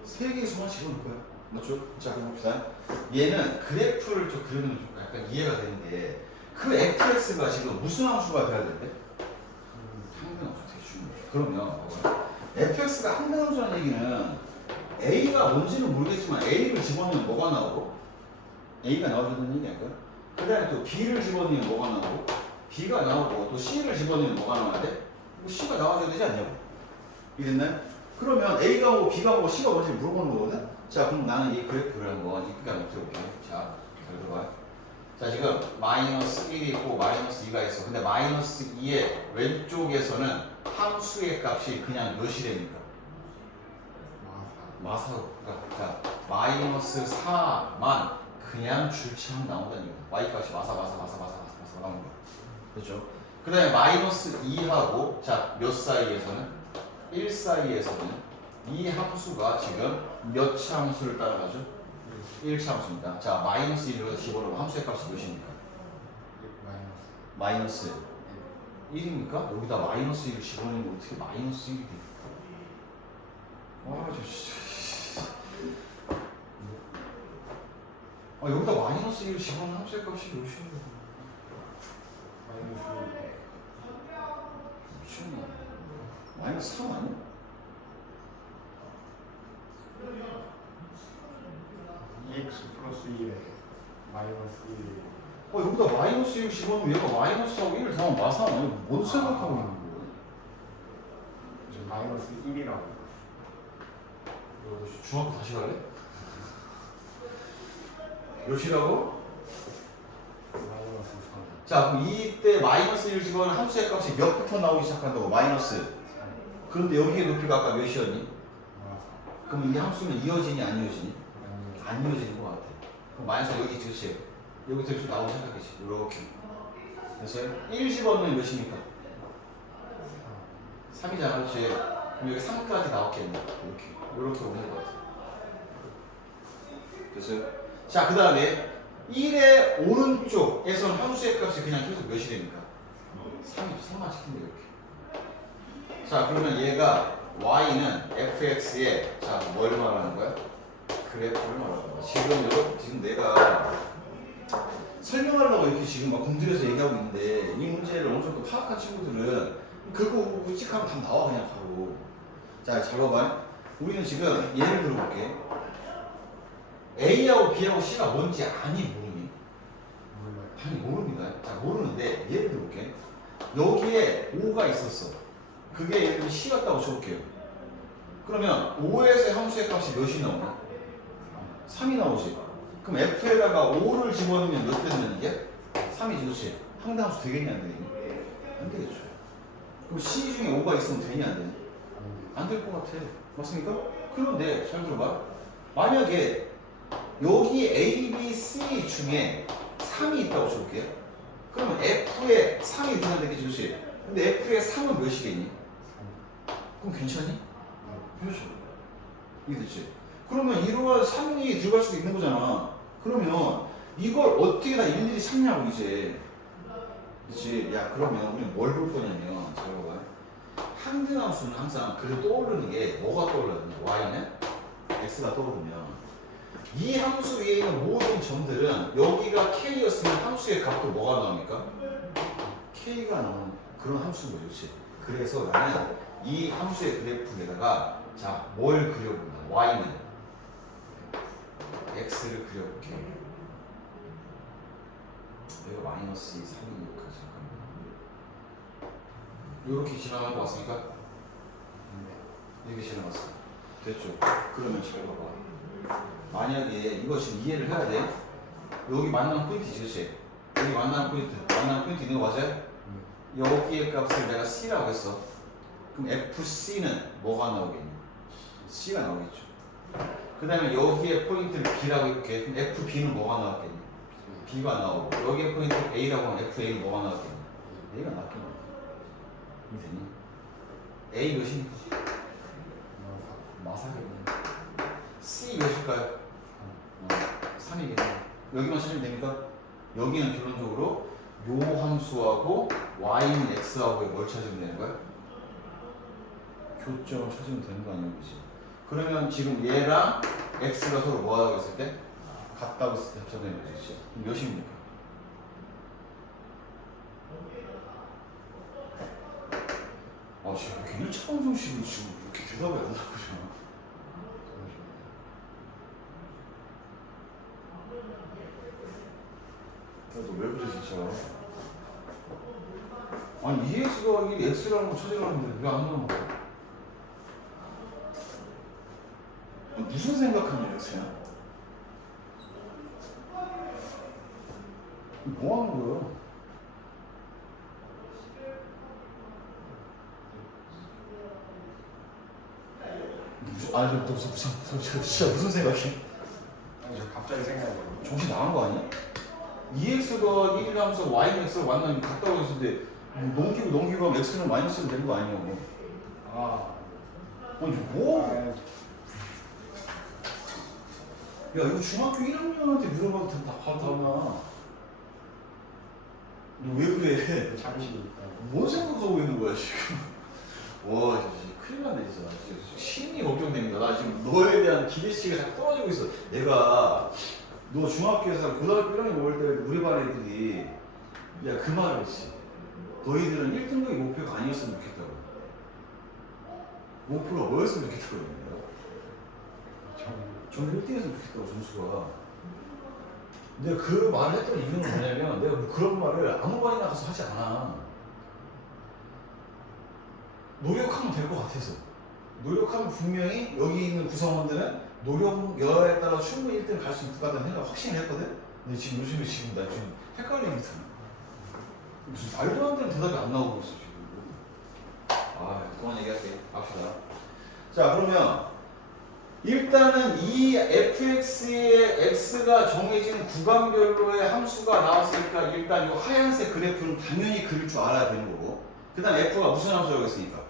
3개의 수만 집어넣을 거야. 맞죠? 자, 그럼 봅시다. 얘는 그래프를 좀 그리면 좀 약간 이해가 되는데 그 fx가 지금 무슨 함수가 돼야 되는데? 항등함수 되게 중요해. 그러면 fx가 항등함수라는 얘기는 a가 뭔지는 모르겠지만 a를 집어넣으면 뭐가 나오고 a가 나와준다는 얘기 아닐까요? 그 다음에 또 b를 집어넣으면 뭐가 나오고 b가 나오고 또 c를 집어넣으면 뭐가 나와야 돼? 뭐 c가 나와줘야 되지 않냐고. 이랬나요? 그러면 a가 뭐고 b가 뭐고 c가 뭔지 물어보는 거거든? 자, 그럼 나는 이 그래프를 한번 이쁘게 한번 그려볼게. 자, 잘 들어봐요. 자, 지금 마이너스 1이 있고 마이너스 2가 있어. 근데 마이너스 2의 왼쪽에서는 함수의 값이 그냥 몇이랍니까? 마사로. 자, 마이너스 4만 그냥 줄창 나온다는 얘기야. y 값이 마사 나오는 거야. 그렇죠? 그 다음에 마이너스 2하고 자, 몇 사이에서는? 1 사이에서는 이 함수가 지금 몇 차 함수를 따라가죠? 1차 함수입니다. 자, 마이너스 1을 집어넣으면 함수의 값이 몇입니까? 마이너스 1입니까? 여기다 마이너스 1을 집어넣으면 어떻게 마이너스 1이 돼? 아, 여기다 마이너스 1을 집어넣으면 함수의 값이 몇이에요? 미친놈. 마이너스 3 아니야? EX 플러스 2에 마이너스 1. 여기다 마이너스 1 집어넣으면 얘가 마이너스하고 1을 더하면 마사 아니야? 뭔 생각하고 있는 거야? 마이너스 1이라고. 중학교 다시 갈래? 몇이라고? 마이너스 3. 자, 그럼 이때 마이너스 1 집어넣으면 함수의 값이 몇부터 나오기 시작한다고? 마이너스. 그런데 여기에 높이가 아까 몇이었니? 그럼 이 함수는 이어지니 안 이어지니? 안 이어지는 것 같아. 그럼 마이너스 여기 그렇지? 여기부터 이렇게 나오기 시작하겠지. 이렇게. 됐어요? 1 집어넣으면 몇입니까? 3이잖아, 그렇지? 그럼 여기 3까지 나왔겠네. 이렇게 오는 것 같아. 됐어요? 자, 그 다음에 1의 오른쪽에서는 함수의 값이 그냥 계속 몇이 됩니까? 3이죠. 3만 시킨대 이렇게. 자, 그러면 얘가 y는 fx에 자, 뭘 말하는 거야? 그래프를 말하는 거야. 지금 내가 설명하려고 이렇게 지금 막 공들여서 얘기하고 있는데 이 문제를 어느 정도 파악한 친구들은 그거 우직하면 다 나와 그냥 바로. 자, 잘 봐봐. 우리는 지금 예를 들어볼게. A하고 B하고 C가 뭔지 아니 모르니? 몰라요. 아니 모릅니다. 자, 모르는데 예를 들어볼게. 여기에 5가 있었어. 그게 예를 들면 C 같다고 쳐볼게요. 그러면 5에서의 함수의 값이 몇이 나오나? 3이 나오지. 그럼 F에다가 5를 집어넣으면 몇 되는 게? 3이지, 그렇지? 항등함수 되겠냐, 안 되겠냐? 안 되겠죠. 그럼 C 중에 5가 있으면 되냐, 안 되냐? 안 될 것 같아. 맞습니까? 그런데 잘 들어봐. 만약에 여기 A, B, C 중에 3이 있다고 쳐볼게요. 그러면 F에 3이 들어가야 되겠지, 그렇지? 근데 F에 3은 몇이겠니? 그럼 괜찮니? 그렇죠. 이해됐지? 그러면 이러한 3이 들어갈 수도 있는 거잖아. 그러면 이걸 어떻게 다 일일이 찾냐고 이제. 그렇지? 야, 그러면 우리는 뭘 볼 거냐면 잘 봐봐. 항등함수는 항상 그래도 떠오르는 게 뭐가 떠올랐냐? y는 x가 떠오르면 이 함수 위에 있는 모든 점들은 여기가 k였으면 함수의 값도 뭐가 나옵니까? k가 나오는 그런 함수인 거죠, 그렇지? 그래서 나는 이 함수의 그래프에다가 자, 뭘 그려본다. y는 x를 그려볼게. 여기가 마이너스 3이니까 잠깐만. 요렇게 지나간 거 왔으니까 이렇게 지나갔어. 됐죠? 그러면 잘 봐봐. 만약에 이거 지금 이해를 해야 돼. 여기 만나는 포인트지, 그치? 여기 만나는 포인트 있는 거 맞아요? 여기의 값을 내가 C라고 했어. 그럼 FC는 뭐가 나오겠니? C가 나오겠죠. 그 다음에 여기에 포인트를 B라고 해볼게. 그럼 FB는 뭐가 나왔겠니? B가 나오고 여기에 포인트 A라고 하면 FA는 뭐가 나왔겠니? A가 나왔겠니? 이게 되니? A 몇이니까? 마사겠네. C 몇일까요? 3이겠네. 여기만 찾으면 됩니까? 여기는 결론적으로 요 함수하고 y는 x하고 뭘 찾으면 되는 거야? 교점을 찾으면 되는 거 아니야, 그치? 그러면 지금 얘랑 x가 서로 뭐하다고 했을 때? 같다고 했을 때 합쳐되는 거지, 그치? 그럼 몇입니까? 아, 지금 이렇게 1차 방정식으로 지금 이렇게 대답을 안 하고 있잖아. 너왜 그래 진짜? 아니 EX가 이 X라는 거 찾으라는데 왜 안 나오는 거야? 무슨 생각하냐 X야? 뭐 하는 거야? 아니 진짜 무슨 생각해? 아니 저 갑자기 생각이 정신 나간 거 아니야? EX가 1이라면서 Y는 X가 만나면 같다고 했을 때 뭐 넘기고 하면 X는 마이너스는 되는 거 아니냐고. 아 아니 뭐? 야 이거 중학교 1학년한테 물어봐도 답하나? 너 왜 그래? 잠시 있다. 뭔 생각하고 있는 거야 지금? 와 진짜 큰일 났네 진짜. 진짜 심리 걱정됩니다. 나 지금 너에 대한 기대치가 자꾸 떨어지고 있어. 내가 너 중학교에서 고등학교 1학년 올 때 우리 반 애들이 야 그 말을 했지. 너희들은 1등급이 목표가 아니었으면 좋겠다고. 목표가 뭐였으면 좋겠다고 그러냐. 전교 1등이었으면 좋겠다고 점수가. 내가 그 말을 했던 이유는 뭐냐면 내가 뭐 그런 말을 아무 말이나 가서 하지 않아. 노력하면 될 것 같아서. 노력하면 분명히 여기 있는 구성원들은 노력 여하에 따라 충분히 1등 갈 수 있을 것 같다는 생각 확신을 했거든? 근데 지금 요즘에 나 지금 헷갈리게 드 무슨 말도 안 되는 대답이 안 나오고 있어 지금. 아 그만 얘기할게. 갑시다. 자 그러면 일단은 이 fx의 x가 정해진 구간별로의 함수가 나왔으니까 일단 이 하얀색 그래프는 당연히 그릴 줄 알아야 되는 거고, 그 다음 f가 무슨 함수라고 했으니까?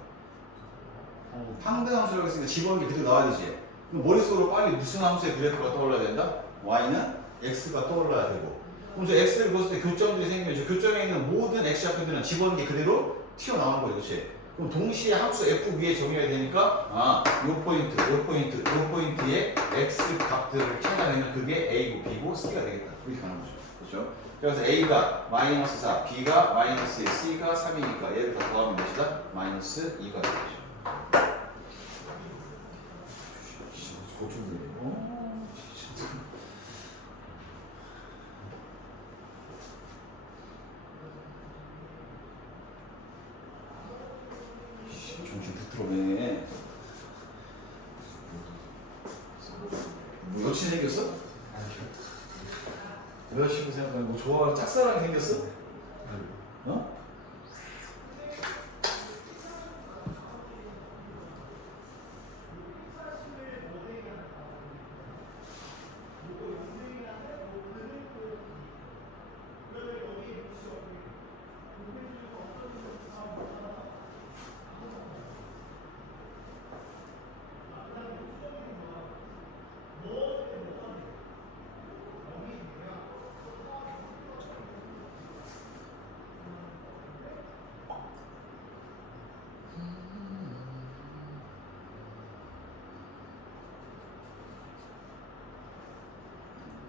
상등 함수라고 했으니까 집어넣는 게 그대로 나와야 되지. 그럼 머릿속으로 빨리 무슨 함수의 그래프가 떠올라야 된다? y는 x가 떠올라야 되고, 그럼 저 x를 봤을 때 교점들이 생기면 저 교점에 있는 모든 x좌표들은 집어넣는 게 그대로 튀어나오는 거예요, 그렇지? 그럼 동시에 함수 f 위에 정의해야 되니까 요 포인트의 x 값들을 찾아내면 그게 a고 b고 c가 되겠다. 이렇게 가는 거죠. 그렇죠? 그래서 a가 마이너스 4, b가 마이너스 1, c가 3이니까 얘를 다 더하면 몇이다? 마이너스 2가 되죠. 고충이네. 정신 붙들어네. 뭐 여친 생겼어? 여자친구 생각하면 뭐 좋아하는 짝사랑이 생겼어? 어?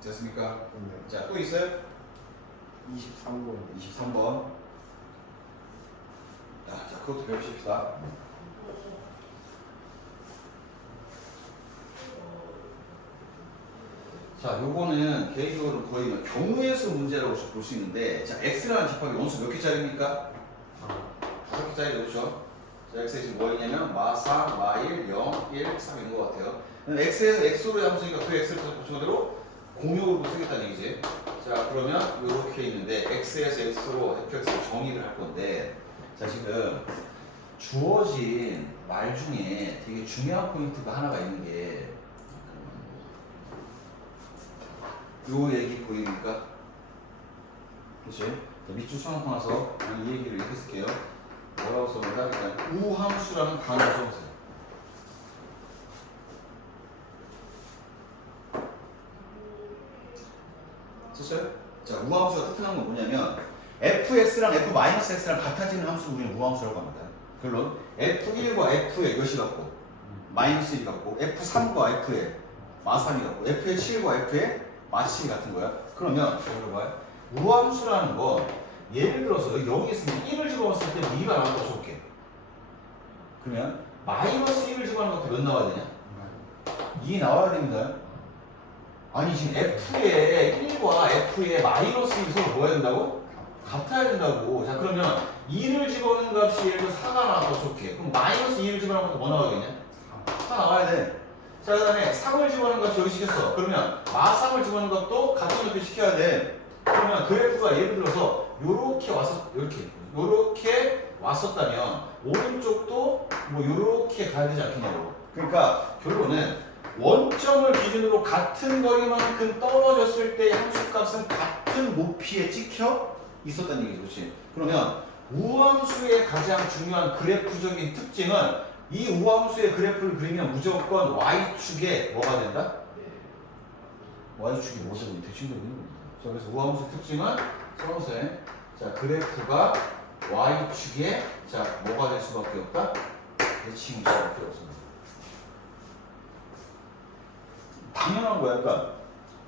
됐습니까? 네. 자, 또 있어요? 23번 23번. 자, 그것도 배우십시다. 자, 자, 요거는 개인적으로 거의 뭐 경우의 수 문제라고 볼 수 있는데, 자, x라는 집합이 원수 몇 개짜리입니까? 5개짜리 그렇죠? 자, x에 지금 뭐 있냐면 마 3, 마 1, 0, 1, 3 있는 것 같아요. x에서 x로 함수니까 그 x를 고쳐대로 공용으로 쓰겠다는 얘기지. 자, 그러면 이렇게 있는데 x에서 x로 fx를 정의를 할 건데, 자, 지금 주어진 말 중에 되게 중요한 포인트가 하나가 있는 게 요 얘기 보입니까? 그치? 밑줄 쳐놓고 나서 이 얘기를 이렇게 쓸게요. 뭐라고 써볼까? 일단 우함수라는 단어를 써보세요. 썼어요? 자, 우함수가 뜻하는 건 뭐냐면 fx랑 f-x랑 같아지는 함수 우리는 우함수라고 합니다. 결론 f1과 f의 몇이 같고 마이너스 1이 같고 f3과 f의 마3이 같고 f의 7과 f의 마7이 같은 거야. 그러면 여기 봐요. 우함수라는 건 예를 들어서 여기 0이 있으면 1을 집어넣었을 때 2가 나온다고 쳐볼게. 그러면 마이너스 1을 집어넣는 것도 몇 나와야 되냐? 2 나와야 됩니다. 아니 지금 f의 1과 f의 마이너스 1이 서로 뭐 해야 된다고? 같아야 된다고. 자, 그러면 2를 집어넣는 값이 예를 들어 4가 나왔다고 쳐볼게. 그럼 마이너스 2를 집어넣는 것도 뭐 나와야겠냐? 4 나와야 돼. 자, 그 다음에 3을 집어넣는 값이 여기 시켰어. 그러면 마3을 집어넣는 것도 같은 높이 시켜야 돼. 그러면 그래프가 예를 들어서 요렇게 왔었다면 오른쪽도 뭐 요렇게 가야 되지 않겠냐고. 그러니까 결론은 원점을 기준으로 같은 거리만큼 떨어졌을 때 함수값은 같은 높이에 찍혀 있었다는 얘기죠. 그렇지? 그러면 우함수의 가장 중요한 그래프적인 특징은 이 우함수의 그래프를 그리면 무조건 y축에 뭐가 된다? y축이 뭐죠? 대칭되고 있는 겁니다. 자, 그래서 우함수 특징은 써보세요. 자, 그래프가 y축에 자 뭐가 될 수밖에 없다? 대칭일 수밖에 없습니다. 당연한 거야. 그러니까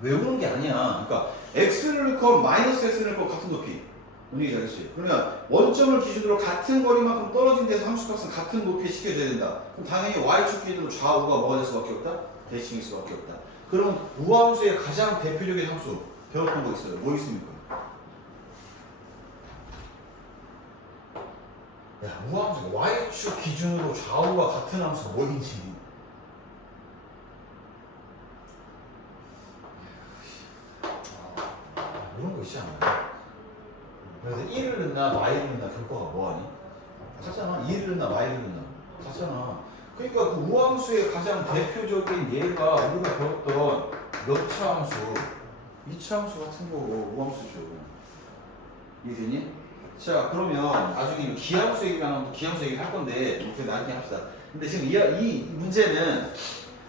외우는 게 아니야. 그러니까 x를 넣고 마이너스 x를 넣고 같은 높이. 뭔 얘기지 알겠지? 그러면 원점을 기준으로 같은 거리만큼 떨어진 데서 함수값은 같은 높이에 시켜줘야 된다. 그럼 당연히 y축 기준으로 좌우가 뭐가 될 수밖에 없다? 대칭일 수밖에 없다. 그럼 우함수의 가장 대표적인 함수 배웠던 거 있어요. 뭐 있습니까? 야, 우함수가 y축 기준으로 좌우가 같은 함수가 뭐인지. 이런 거 있지 않아요? 그래서 1을 넣나 마이를 넣나 결과가 뭐하니? 같잖아. 2를 넣나 마이를 넣나 같잖아. 그러니까 그 우함수의 가장 대표적인 예가 우리가 배웠던 몇차 함수 2차 함수 같은 거고 우함수죠. 이해되니? 자, 그러면 나중에 기함수 얘기만 하면 기함수 얘기 할 건데 이렇게 나중에 합시다. 근데 지금 이 문제는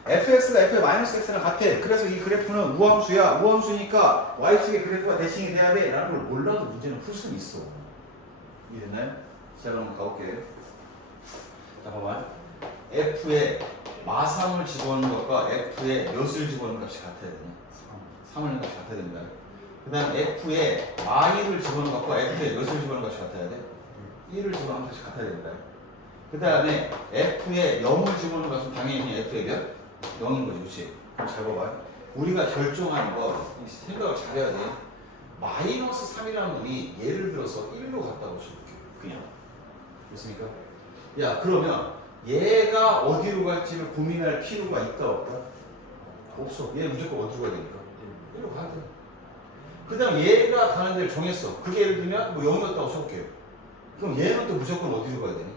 fx가 f의 마이너스 x랑 같아. 그래서 이 그래프는 우함수야. 우함수니까 y축의 그래프가 대칭이 돼야 돼 라는 걸 몰라도 문제는 풀 수는 있어. 이해됐나요? 자, 그럼 가볼게요. 자, 봐봐. f의 마3을 집어넣는 것과 f의 몇을 집어넣는 값이 같아야 되냐? 3을 넣는 값이 같아야 됩니다. 그 다음 f의 마이를 집어넣는 것과 f의 몇을 집어넣는 값이 같아야 돼? 1을 집어넣는 값이 같아야 됩니다. 그 다음에 f의 0을 집어넣는 것은 당연히 f의 몇? 0인 거지, 그렇지? 그럼 잘 봐봐요. 우리가 결정한 거 생각을 잘해야 돼. 마이너스 3이라는 놈이 예를 들어서 1로 갔다고 쳐볼게. 그냥. 됐습니까? 야, 그러면 얘가 어디로 갈지를 고민할 필요가 있다 없다? 없어. 얘 무조건 어디로 가야 되니까? 1로 가야 돼. 그 다음 얘가 가는 데를 정했어. 그게 예를 들면 뭐 0이었다고 쳐볼게요. 그럼 얘는 또 무조건 어디로 가야 되니?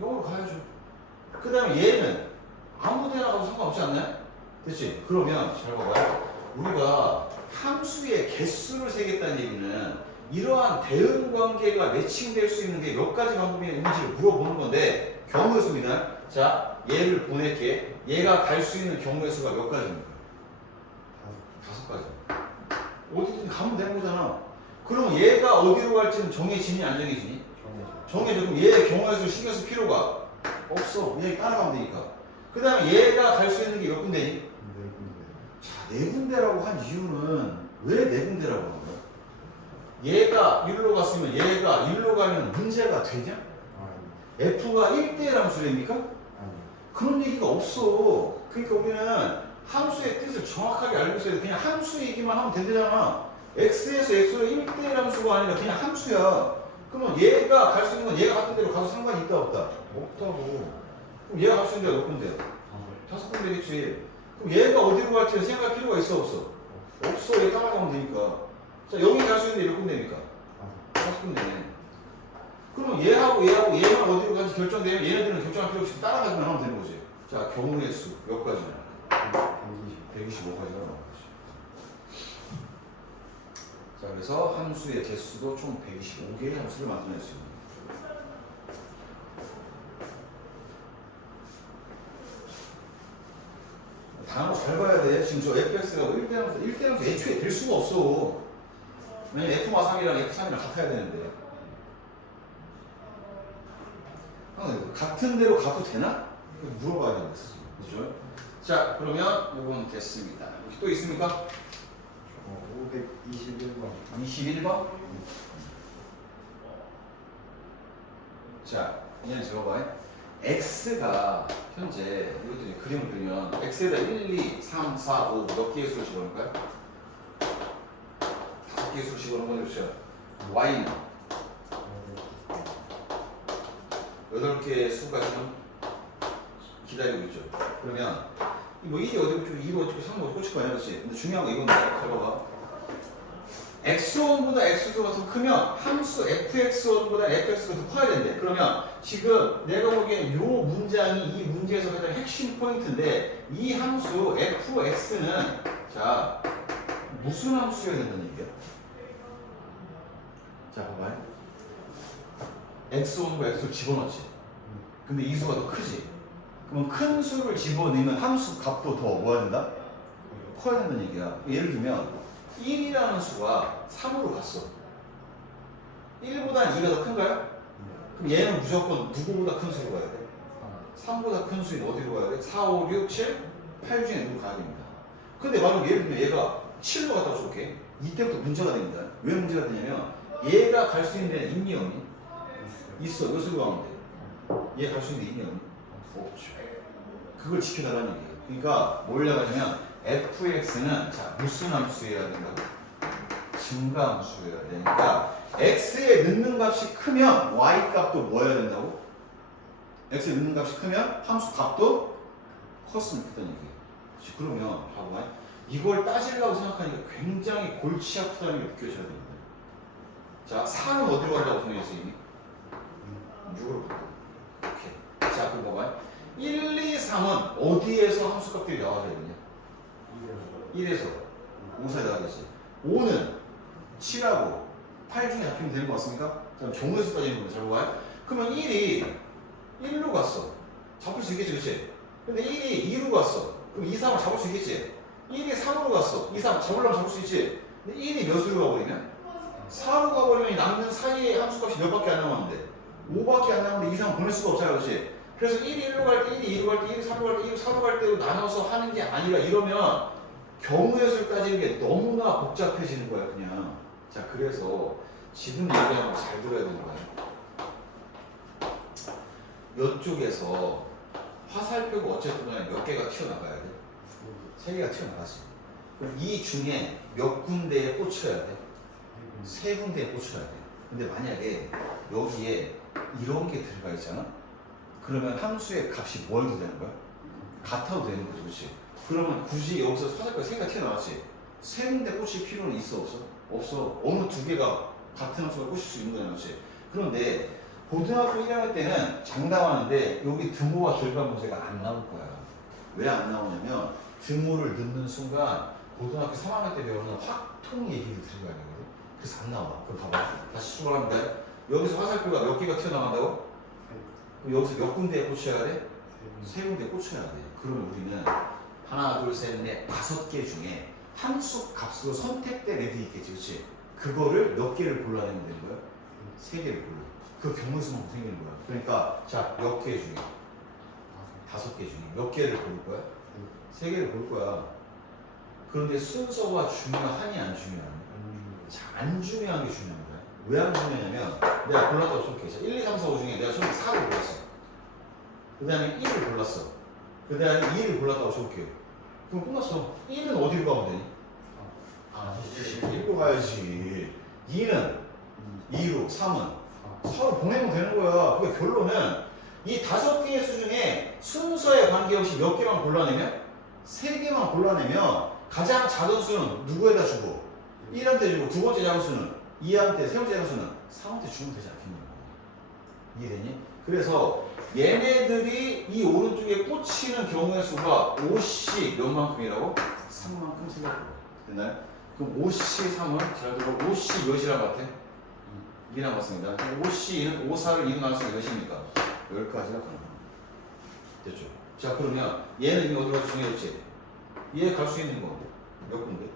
0으로 가야죠. 그 다음에 얘는 아무 데나 가도 상관없지 않나요? 됐지? 그러면 잘 봐봐요. 우리가 함수의 개수를 세겠다는 얘기는 이러한 대응 관계가 매칭될 수 있는 게 몇 가지 방법이 있는지를 물어보는 건데 경우의 수입니다. 자, 얘를 보낼게. 얘가 갈 수 있는 경우의 수가 몇 가지입니까? 5가지. 어디든 가면 되는 거잖아. 그럼 얘가 어디로 갈지는 정해지니 안 정해지니? 정해져. 그럼 얘의 경우의 수를 신경 쓸 필요가 없어. 얘 따라가면 되니까. 그 다음에 얘가 갈 수 있는 게 몇 군데니? 4군데. 자, 4군데라고 한 이유는 왜 4군데라고 하는 거야? 얘가 1로 갔으면 얘가 1로 가면 문제가 되냐? F가 1대1 함수랍니까? 그런 얘기가 없어. 그러니까 우리는 함수의 뜻을 정확하게 알고 있어야 돼. 그냥 함수 얘기만 하면 된대잖아. x에서 x로 1대1 함수가 아니라 그냥 함수야. 그러면 얘가 갈 수 있는 건 얘가 갔던 대로 가서 상관이 있다 없다? 없다고. 그럼 얘가 갈 수 있는 데가 몇 군데? 5군데 되겠지. 그럼 얘가 어디로 갈지 생각할 필요가 있어 없어? 없어. 얘 따라가면 되니까. 자, 여기 갈 수 있는 데 몇 군데입니까? 5군데네. 그러면 얘하고 얘만 어디로 가는지 결정되면 얘네들은 결정할 필요 없이 따라가기만 하면 되는 거지. 자, 경우의 수 몇 가지냐? 125가지가 나오는 거지. 자, 그래서 함수의 개수도 총 125개의 함수를 만들어낼 수 있는 거예요. 다음 거 잘 봐야 돼. 지금 저 fx가 1대 함수 애초에 될 수가 없어. 왜냐면 f-3이랑 f3이랑 같아야 되는데. 같은 대로 가도 되나? 물어봐야 되는데, 그죠? 자, 그러면 이건 됐습니다. 혹시 또 있습니까? 521번. 21번? 자, 이제 적어봐요. x가 현재 이것도 이제 그림을 그리면 x에다 1, 2, 3, 4, 5 몇 개의 수를 집어넣을까요? 5개의 수를 집어넣으면 되죠. y는 8개의 수가 지금 기다리고 있죠. 그러면 뭐 1이 어디고 2가 어디고 3가 어디고 꽂힐 거야, 그렇지? 근데 중요한 거 이건 잘 봐봐. x1보다 x2가 더 크면 함수 fx1보다 fx가 더 커야 된대. 그러면 지금 내가 보기엔 이 문장이 이 문제에서 가장 핵심 포인트인데 이 함수 fx는 자 무슨 함수여야 된다는 얘기야? 자 봐봐요. x1과 x2 집어넣지. 근데 이 수가 더 크지. 그럼 큰 수를 집어넣으면 함수 값도 더 뭐야 된다? 커야 된다는 얘기야. 예를 들면 1이라는 수가 3으로 갔어. 1보다 2가 더 큰가요? 그럼 얘는 무조건 누구보다 큰 수로 가야 돼? 3보다 큰 수인 어디로 가야 돼? 4, 5, 6, 7, 8 중에 누구 가야 됩니다. 근데 만약 예를 들면 얘가 7로 갔다고 쳐볼게. 이때부터 문제가 됩니다. 왜 문제가 되냐면 얘가 갈 수 있는 데는 있니 없니? 있어. 몇 수로 가면 돼? 얘 갈 수 있는 데 있니 없니? 없죠. 그걸 지켜달라는 얘기예요. 그러니까 뭘 나가냐면 fx는 자 무슨 함수여야 된다고? 증가 함수여야 되니까 x에 넣는 값이 크면 y 값도 뭐여야 된다고? x에 넣는 값이 크면 함수 값도 컸으면 좋겠다는 얘기예요. 그러면 봐봐. 이걸 따지려고 생각하니까 굉장히 골치 아프다는 게 느껴져야 됩니다. 자 4는 어디로 간다고 정해졌어 이미? 6으로 간다. 오케이. 자 그럼 봐봐. 1, 2, 3은 어디에서 함수값들이 나와줘야 되냐? 1에서 5 사이 나가겠지. 5는 7하고 8 중에 잡히면 되는 거 같습니까? 그럼 경우의 수까지 있는 거죠. 잘 봐요. 그러면 1이 1로 갔어. 잡을 수 있겠지, 그치? 근데 1이 2로 갔어. 그럼 2, 3을 잡을 수 있겠지? 1이 3으로 갔어. 2, 3 잡으려면 잡을 수 있지? 근데 1이 몇으로 가버리면? 4로 가버리면 남는 사이에 함수값이 몇 밖에 안 남았는데 5밖에 안 남았는데 2, 3 보낼 수가 없잖아, 그렇지? 그래서 1이 1로 갈 때, 1이 2로 갈 때, 1이 3로 갈 때, 1이 4로 갈 때로 나눠서 하는 게 아니라 이러면 경우의 수를 따지는 게 너무나 복잡해지는 거야, 그냥. 자, 그래서 지금 얘기하는 거 잘 들어야 되는 거야. 이쪽에서 화살표가 어쨌든 간에 몇 개가 튀어나가야 돼? 3개가 튀어나가지. 그럼 이 중에 몇 군데에 꽂혀야 돼? 3군데에 꽂혀야 돼. 근데 만약에 여기에 이런 게 들어가 있잖아? 그러면 함수의 값이 뭘 도 되는 거야? 같아도 되는 거지, 그렇지? 그러면 굳이 여기서 화살표 3개가 튀어나왔지? 3군데 꽂힐 필요는 있어, 없어? 없어. 어느 2개가 같은 함수가 꽂힐 수 있는 거야, 그렇지? 그런데 고등학교 1학년 때는 장담하는데 여기 등호와 결과 문제가 안 나올 거야. 왜 안 나오냐면 등호를 넣는 순간 고등학교 3학년 때 배우는 확통 얘기를 들어가야 되거든. 그래서 안 나와. 그럼 봐봐. 다시 출발합니다. 여기서 화살표가 몇 개가 튀어나간다고? 그럼 여기서 몇 군데에 꽂혀야 돼? 3군데에 꽂혀야 돼. 그러면 우리는 하나, 둘, 셋, 넷, 5개 중에 함수 값으로 선택된 애들이 있겠지, 그렇지? 그거를 몇 개를 골라내면 되는 거야? 3개를 골라. 그 경우수만 생기는 거야. 그러니까 자, 몇 개 중에 5개 중에 몇 개를 고를 거야? 3개를 고를 거야. 그런데 순서가 중요하니 안 중요하니? 자, 안 중요한 게 중요한 거야. 왜 안 중요하냐면 내가 골랐다고 쳐볼게. 자, 1, 2, 3, 4, 5 중에 내가 처음에 4를 골랐어. 그 다음에 1을 골랐어. 그 다음에 2를 골랐다고 쳐볼게요. 그럼 끝났어. 1은 어디로 가면 되니? 아, 1로 가야지. 2는 2로, 3은 4로 보내면 되는 거야. 그러니까 결론은 이 5개의 수 중에 순서에 관계없이 몇 개만 골라내면 3개만 골라내면 가장 작은 수는 누구에다 주고 1한테 주고 두 번째 작은 수는 2한테, 세 번째 작은 수는 3한테 주면 되지 않겠냐고. 이해되니? 그래서 얘네들이 이 오른쪽에 꽂히는 경우의 수가 5씩 몇만큼이라고? 3만큼 생각해봐. 됐나요? 그럼 5씩 3은 잘 들어 5씩 몇이랑 같아? 2랑 같습니다. 5씩 5, 4를 2로 나눴으면 몇입니까? 10가지가 가능합니다. 됐죠? 자 그러면 얘는 이미 어디로 정해졌지? 얘 갈 수 있는 거 몇 군데?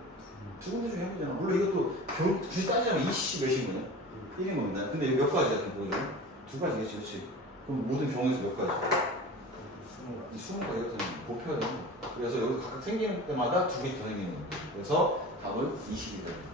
두 군데 중에 해보잖아. 물론 이것도 굳이 따지자면 20씩 몇인 거냐? 1인 겁니다. 근데 이거 몇 가지야? 그럼 뭐죠? 2가지겠지, 그렇지? 그럼 모든 경우에서 몇 가지? 이 20가지 이것도 곱해야 되는 거. 그래서 여기 각각 생기는 때마다 2개 더 생기는 거예요. 그래서 답은 20이 됩니다.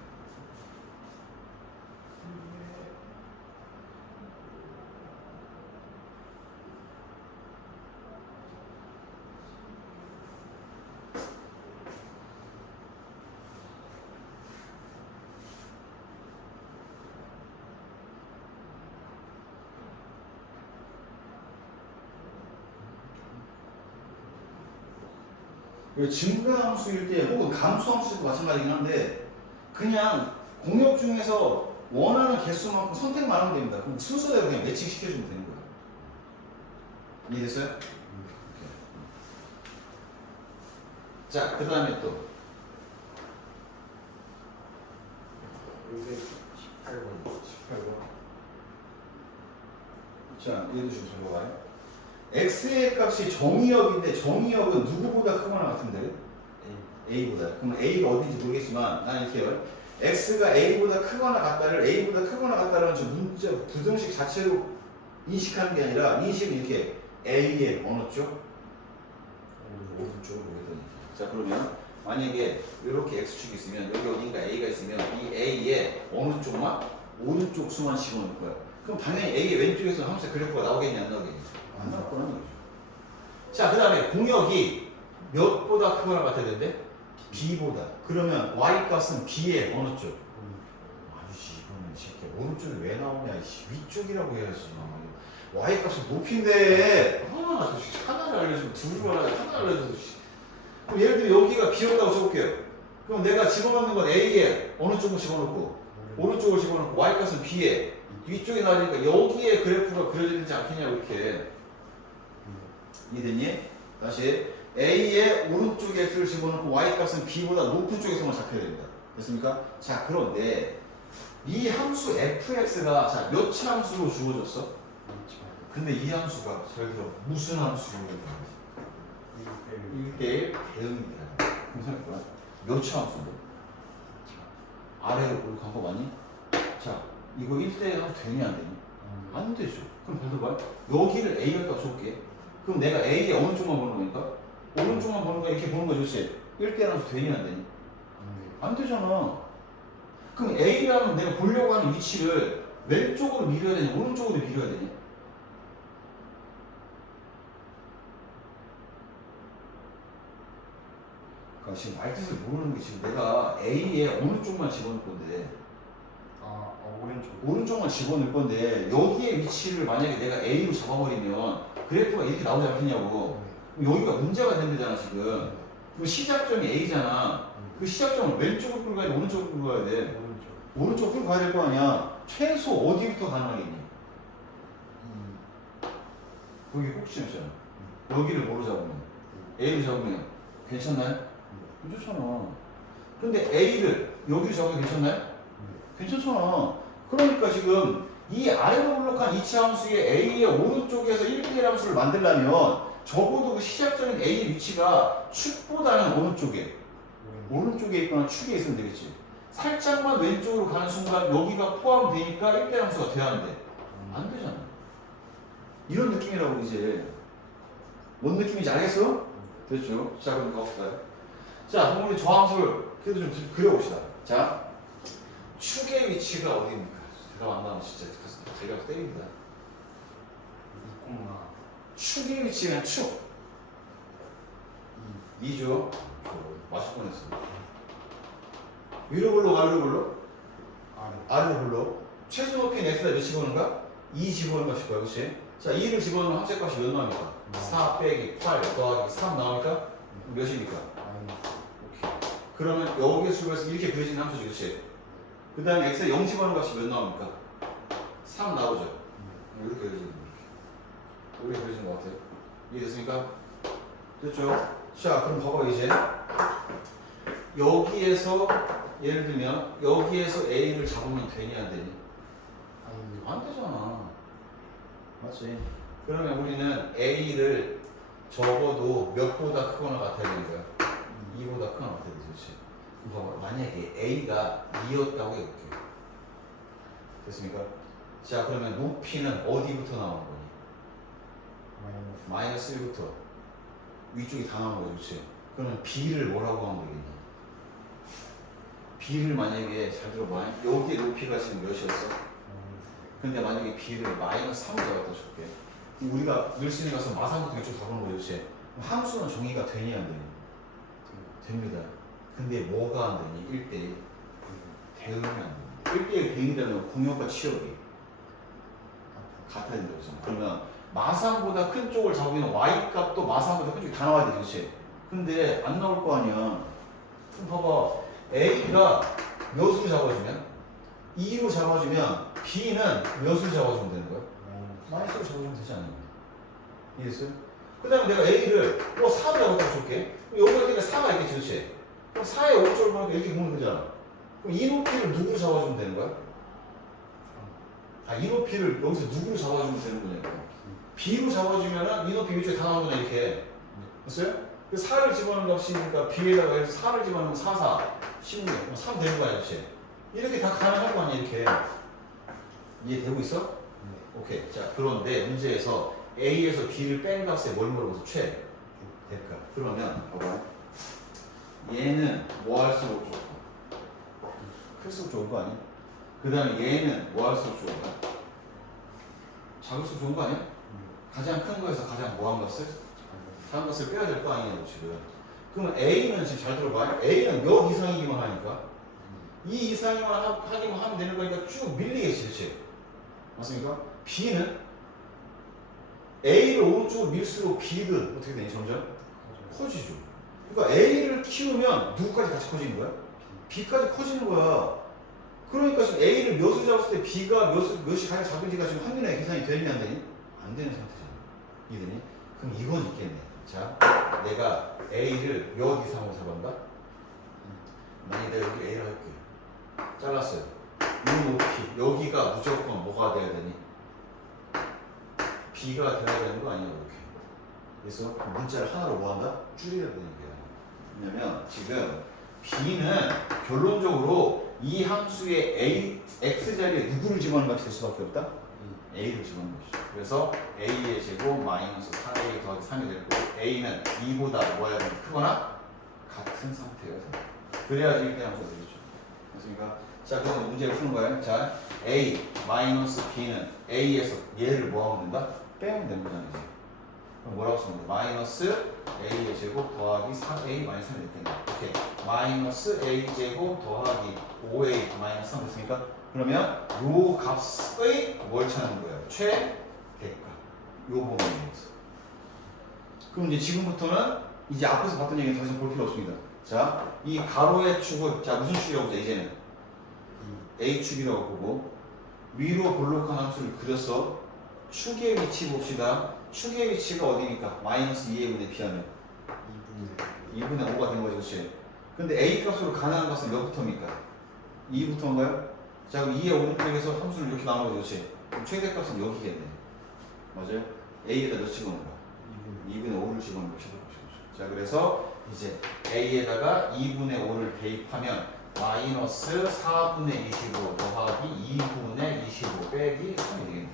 증가함수일 때 혹은 감수함수도 마찬가지긴 한데 그냥 공역 중에서 원하는 개수만큼 선택만 하면 됩니다. 그럼 순서대로 그냥 매칭 시켜주면 되는 거예요. 이해됐어요? 자, 그 다음에 또 18번. 자, 얘도 좀 적어봐요. x의 값이 정의역인데 정의역은 누구보다 크거나 같은데? a보다. 그럼 a가 어딘지 모르겠지만 난 이렇게 해요. x가 a보다 크거나 같다를 a보다 크거나 같다라는 저 문자 부등식 자체로 인식하는 게 아니라 인식은 이렇게 a의 어느 쪽? 오른쪽으로 보이더니. 자 그러면 만약에 이렇게 x축이 있으면 여기 어딘가 a가 있으면 이 a의 어느 쪽만? 오른쪽 수만 집어넣을 거야. 그럼 당연히 a의 왼쪽에서 함수의 그래프가 나오겠냐 안 나오겠냐? 안 나올 거라는 거죠. 자 그 다음에 공역이 몇보다 크거나 같아야 되는데? b보다. 그러면 y 값은 b의 어느 쪽? 아니지 이거는 이 새끼야 오른쪽이 왜 나오냐 위쪽이라고 해야지. y 값은 높인데 아 저 하나를 알려주면 둘을 알아야 하나를 알려줘서 그럼 예를 들면 여기가 b였다고 쳐볼게요. 그럼 내가 집어넣는 건 a에 어느 쪽을 집어넣고 오른쪽을 집어넣고 y 값은 b에 위쪽에 나오니까 여기에 그래프가 그려지지 않겠냐고 이렇게. 이해됐니? 다시 a의 오른쪽에 x를 집어넣고 y 값은 b보다 높은 쪽에서만 잡혀야 됩니다. 됐습니까? 자 그런데 이 함수 fx가 자 몇 차 함수로 주어졌어? 근데 이 함수가 잘 들어 무슨 함수로 1대1 대응입니다. 그럼 생각해봐. 몇 차 함수인데? 아래로 간 거 맞니? 자 이거 1대1 함수 되니 안 되니? 안 되죠. 그럼 잘 들어봐. 여기를 a였다고 쳐볼게. 그럼 내가 a의 어느 쪽만 보는 거니까? 오른쪽만 보는 거 이렇게 보는 거지, 그렇지? 1대1 함수 되니 안 되니? 안 되잖아. 그럼 a라는 내가 보려고 하는 위치를 왼쪽으로 밀어야 되냐, 오른쪽으로 밀어야 되냐? 그러니까 지금 말뜻을 모르는 게 지금 내가 a의 어느 쪽만 집어넣을 건데 오른쪽만 집어넣을 건데 여기에 위치를 만약에 내가 a로 잡아버리면 그래프가 이렇게 나오지 않겠냐고. 그럼 여기가 문제가 된 데잖아 지금. 그 시작점이 a잖아. 그 시작점을 왼쪽으로 끌고 가야 돼, 오른쪽으로 끌고 가야 돼? 오른쪽으로 끌고 가야 될 거 아니야. 최소 어디부터 가능하겠니? 여기 꼭지점이잖아. 여기를 뭐로 잡으면? a를 잡으면 괜찮나요? 괜찮잖아. 근데 a를 여기를 잡으면 괜찮나요? 괜찮잖아. 그러니까 지금 이 아래로 블록한 2차 함수의 a의 오른쪽에서 1대1 함수를 만들려면 적어도 그 시작점인 a의 위치가 축보다는 오른쪽에 있거나 축에 있으면 되겠지. 살짝만 왼쪽으로 가는 순간 여기가 포함되니까 1대1 함수가 돼야 하는데 안 되잖아. 이런 느낌이라고 이제. 뭔 느낌인지 알겠어? 됐죠? 자 그럼 가봅시다. 자 그럼 우리 저 함수를 그래도 좀 그려봅시다. 자 축의 위치가 어디입니까? 대답 안 나오면 진짜 제가 때립니다. 축의 위치가 축 2죠. 맞을 뻔했어. 위로 불러, 아래로 불러? 아래로 불러. 최소 높이는 x에다 몇 집어넣는가? 2 집어넣는 값일 거야, 그치? 자, 2를 집어넣으면 함수 값이 몇 나옵니까? 4 빼기 8 더하기 3 나옵니까? 몇입니까? 오케이. 그러면 여기에 수를 이렇게 그려지는 함수지, 그치? 그 다음에 x에 0 집어넣는 값이 몇 나옵니까? 3 나오죠? 이렇게 그려지는 거야. 이렇게 그려지는 것 같아요. 이해됐습니까? 됐죠? 자, 그럼 봐봐, 이제. 여기에서, 예를 들면, 여기에서 A를 잡으면 되니, 안 되니? 안 되잖아. 맞지? 그러면 우리는 A를 적어도 몇보다 크거나 같아야 되는 거야? 2보다 크거나 같아야 되지, 그렇지? 그럼 봐봐, 만약에 A가 2였다고 해볼게. 됐습니까? 자, 그러면 높이는 어디부터 나오는 거니? 마이너스 1부터 위쪽이 다 나오는 거지, 그렇지? 그러면 B를 뭐라고 하면 되겠니? B를 만약에 잘 들어봐. 여기 높이가 지금 몇이었어? 근데 만약에 B를 마이너스 3을 잡았다 줄게. 우리가 늘 수 있는 것은 마상부터 이쪽 잡는 거지, 그렇지? 함수는 정의가 되니 안 되니? 됩니다. 근데 뭐가 안 되니? 1대1 대응이 안 되니? 1대1 대응이 되면 공역과 치역이 같아야 된다고 했잖아. 그러면 마상보다 큰 쪽을 잡으면 y 값도 마상보다 큰 쪽이 다 나와야 돼, 그렇지? 근데 안 나올 거 아니야. 그럼 봐봐, A가 몇으로 잡아주면? 2로 잡아주면 B는 몇으로 잡아주면 되는 거야? 마이너스로 잡아주면 되지 않나요? 이해했어요? 그 다음에 내가 A를 4로 잡았다고 줄게. 그럼 여기가 4가 있겠지, 그렇지? 그럼 4의 오른쪽을 보니까 이렇게 보면 되잖아. 그럼 이 높이를 누구로 잡아주면 되는 거야? 이 높이를 여기서 누구로 잡아주면 되는 거냐고. B로 잡아주면은 이 높이 위쪽에 다 나오는 거냐, 이렇게. 됐어요? 그 4를 집어넣는 값이니까 B에다가 해서 4를 집어넣으면 4, 4, 16, 3 되는 거 아니야, 그렇지? 이렇게 다 가능할 거 아니야, 이렇게. 이해되고 있어? 오케이. 자, 그런데 문제에서 A에서 B를 뺀 값에 뭘 물어봐서 최 대가. 그러면 봐봐. 얘는 뭐 할수록 좋고 클수록 좋은 거 아니야? 그 다음에 얘는 뭐 할수록 좋은 거야? 작을수록 좋은 거 아니야? 가장 큰 거에서 가장 뭐한 값을? 작은 값을 빼야 될 거 아니냐고 지금. 그러면 A는 지금 잘 들어봐. A는 몇 이상이기만 하니까 이 이상이만 하기만 하면 되는 거니까 쭉 밀리겠지, 그렇지? 맞습니까? B는 A를 오른쪽으로 밀수록 B는 어떻게 되니? 점점 커지죠. 그러니까 A를 키우면 누구까지 같이 커지는 거야? B까지 커지는 거야. 그러니까 지금 A를 몇으로 잡았을 때 B가 몇이 가장 작은지가 지금 한눈에 계산이 되니 안 되니? 안 되는 상태잖아. 이해되니? 그럼 이건 있겠네. 자, 내가 A를 몇 이상으로 잡았다? 만약에 내가 여기 A를 할게. 잘랐어요. 이 높이 여기가 무조건 뭐가 돼야 되니? B가 돼야 되는 거 아니야, 이렇게. 그래서 문자를 하나로 뭐 한다? 줄여야 되는 거야. 왜냐면 지금 B는 결론적으로 이 함수의 A, X 자리에 누구를 집어넣는 값이 될 수밖에 없다? A를 집어넣는 것이죠. 그래서 A의 제곱 마이너스 4A 더하기 3이 될 거고 A는 2보다 뭐야 되는 크거나 같은 상태가 된다. 그래야지 이렇게 함수가 되겠죠. 됐습니까? 자, 그럼 문제를 푸는 거예요. 자, A 마이너스 B는 A에서 얘를 뭐 하면 된다? 빼면 되는 거잖아요. 그럼 뭐라고 쓰면 돼? 마이너스 A의 제곱 더하기 4A 마이너스 3이 됐다. 오케이. 마이너스 A 제곱 더하기 5A 마이너스 3 됐습니까? 그러면 요 값의 뭘 찾는 거예요? 최대가. 요 범위에 대해서. 그럼 이제 지금부터는 이제 앞에서 봤던 얘기는 더 이상 볼 필요 없습니다. 자, 이 가로의 축을 자 무슨 축이라고 보자 이제는 A축이라고 보고 위로 볼록한 함수를 그려서 축의 위치 봅시다. 축의 위치가 어디니까? 마이너스 2의 분의 B하면 2분의 5가 된 거지, 그렇지? 근데 A 값으로 가능한 값은 몇부터입니까? 2부터인가요? 자, 그럼 2의 오른쪽에서 함수를 이렇게 나누는 거지, 그렇지? 그럼 최대값은 여기겠네. 맞아요? A에다 몇 집어넣는 거야? 2분의 5를 집어넣는 거 최대값이죠. 자, 그래서 이제 A에다가 2분의 5를 대입하면 마이너스 4분의 25 더하기 2분의 25 빼기 3이 되겠네.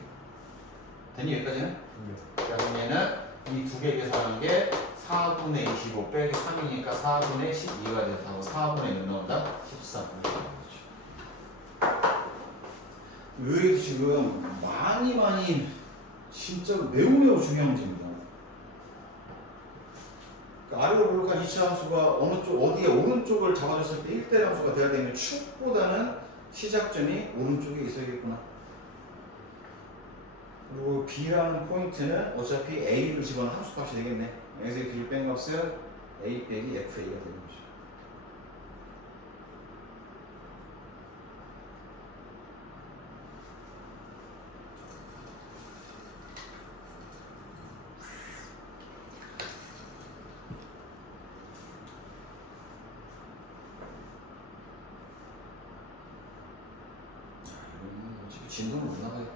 되니 여기까지는? 자, 그럼 얘는 이 두 개 계산한 게 4분의 25 빼기 3이니까 4분의 12가 돼서 4분의 몇 나온다? 13. 여기 지금 많이 진짜 매우 중요한 문제입니다. 아래로 볼록한 이치 함수가 어느 쪽 어디에 오른쪽을 잡아줬을 때 1대 함수가 돼야 되면 축보다는 시작점이 오른쪽에 있어야겠구나. 그리고 B라는 포인트는 어차피 A를 집어넣은 함수값이 되겠네. 여기서 B를 뺀 값은 A 빼기 FA가 되는 거죠. 진도는 못 나가겠다.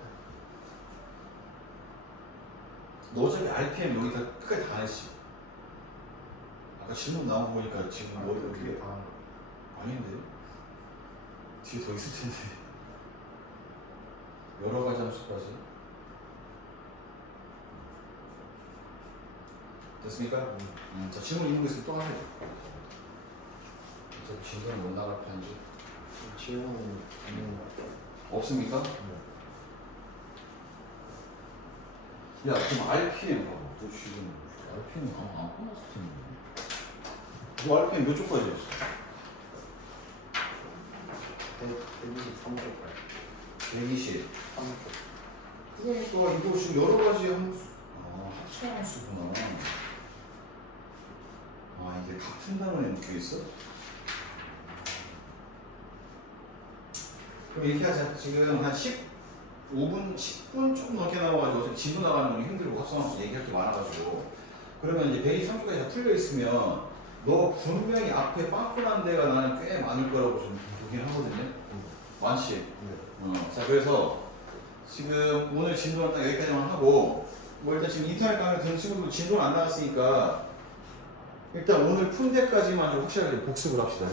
너 어차피 RPM 여기다 끝까지 다 했지. 아까 질문 나온 거 보니까 지금 뭐 어떻게 다 아닌데 뒤에 더 있을 텐데 여러 가지 함수까지 됐습니까? 자 질문 있는 거 있으면 또 하세요. 어차피 진도는 못 나갈 판지 질문은 있는 것 같아요. 없습니까? 야, 지금 RPM 봐봐. 너 지금 RPM 안 꺼놨을 텐데. 너 RPM 몇 초까지 했어? 123초까지 120. 3초. 그러니까 이거 지금 여러 가지 함수, 합성 함수구나. 이게 같은 단원에 묶여 있어? 그럼 이렇게 하자. 지금 한 15분, 10분 조금 넘게 나와가지고 어차피 진도 나가는 건 힘들고 합성함수 얘기할 게 많아가지고 그러면 이제 123초까지 다 풀려 있으면 너 분명히 앞에 빵꾸난 데가 나는 꽤 많을 거라고 좀 보긴 하거든요. 많지? 자 그래서 지금 오늘 진도는 딱 여기까지만 하고 뭐 일단 지금 인터넷 강의 듣는 친구들 진도는 안 나왔으니까 일단 오늘 푼 데까지만 좀 확실하게 복습을 합시다.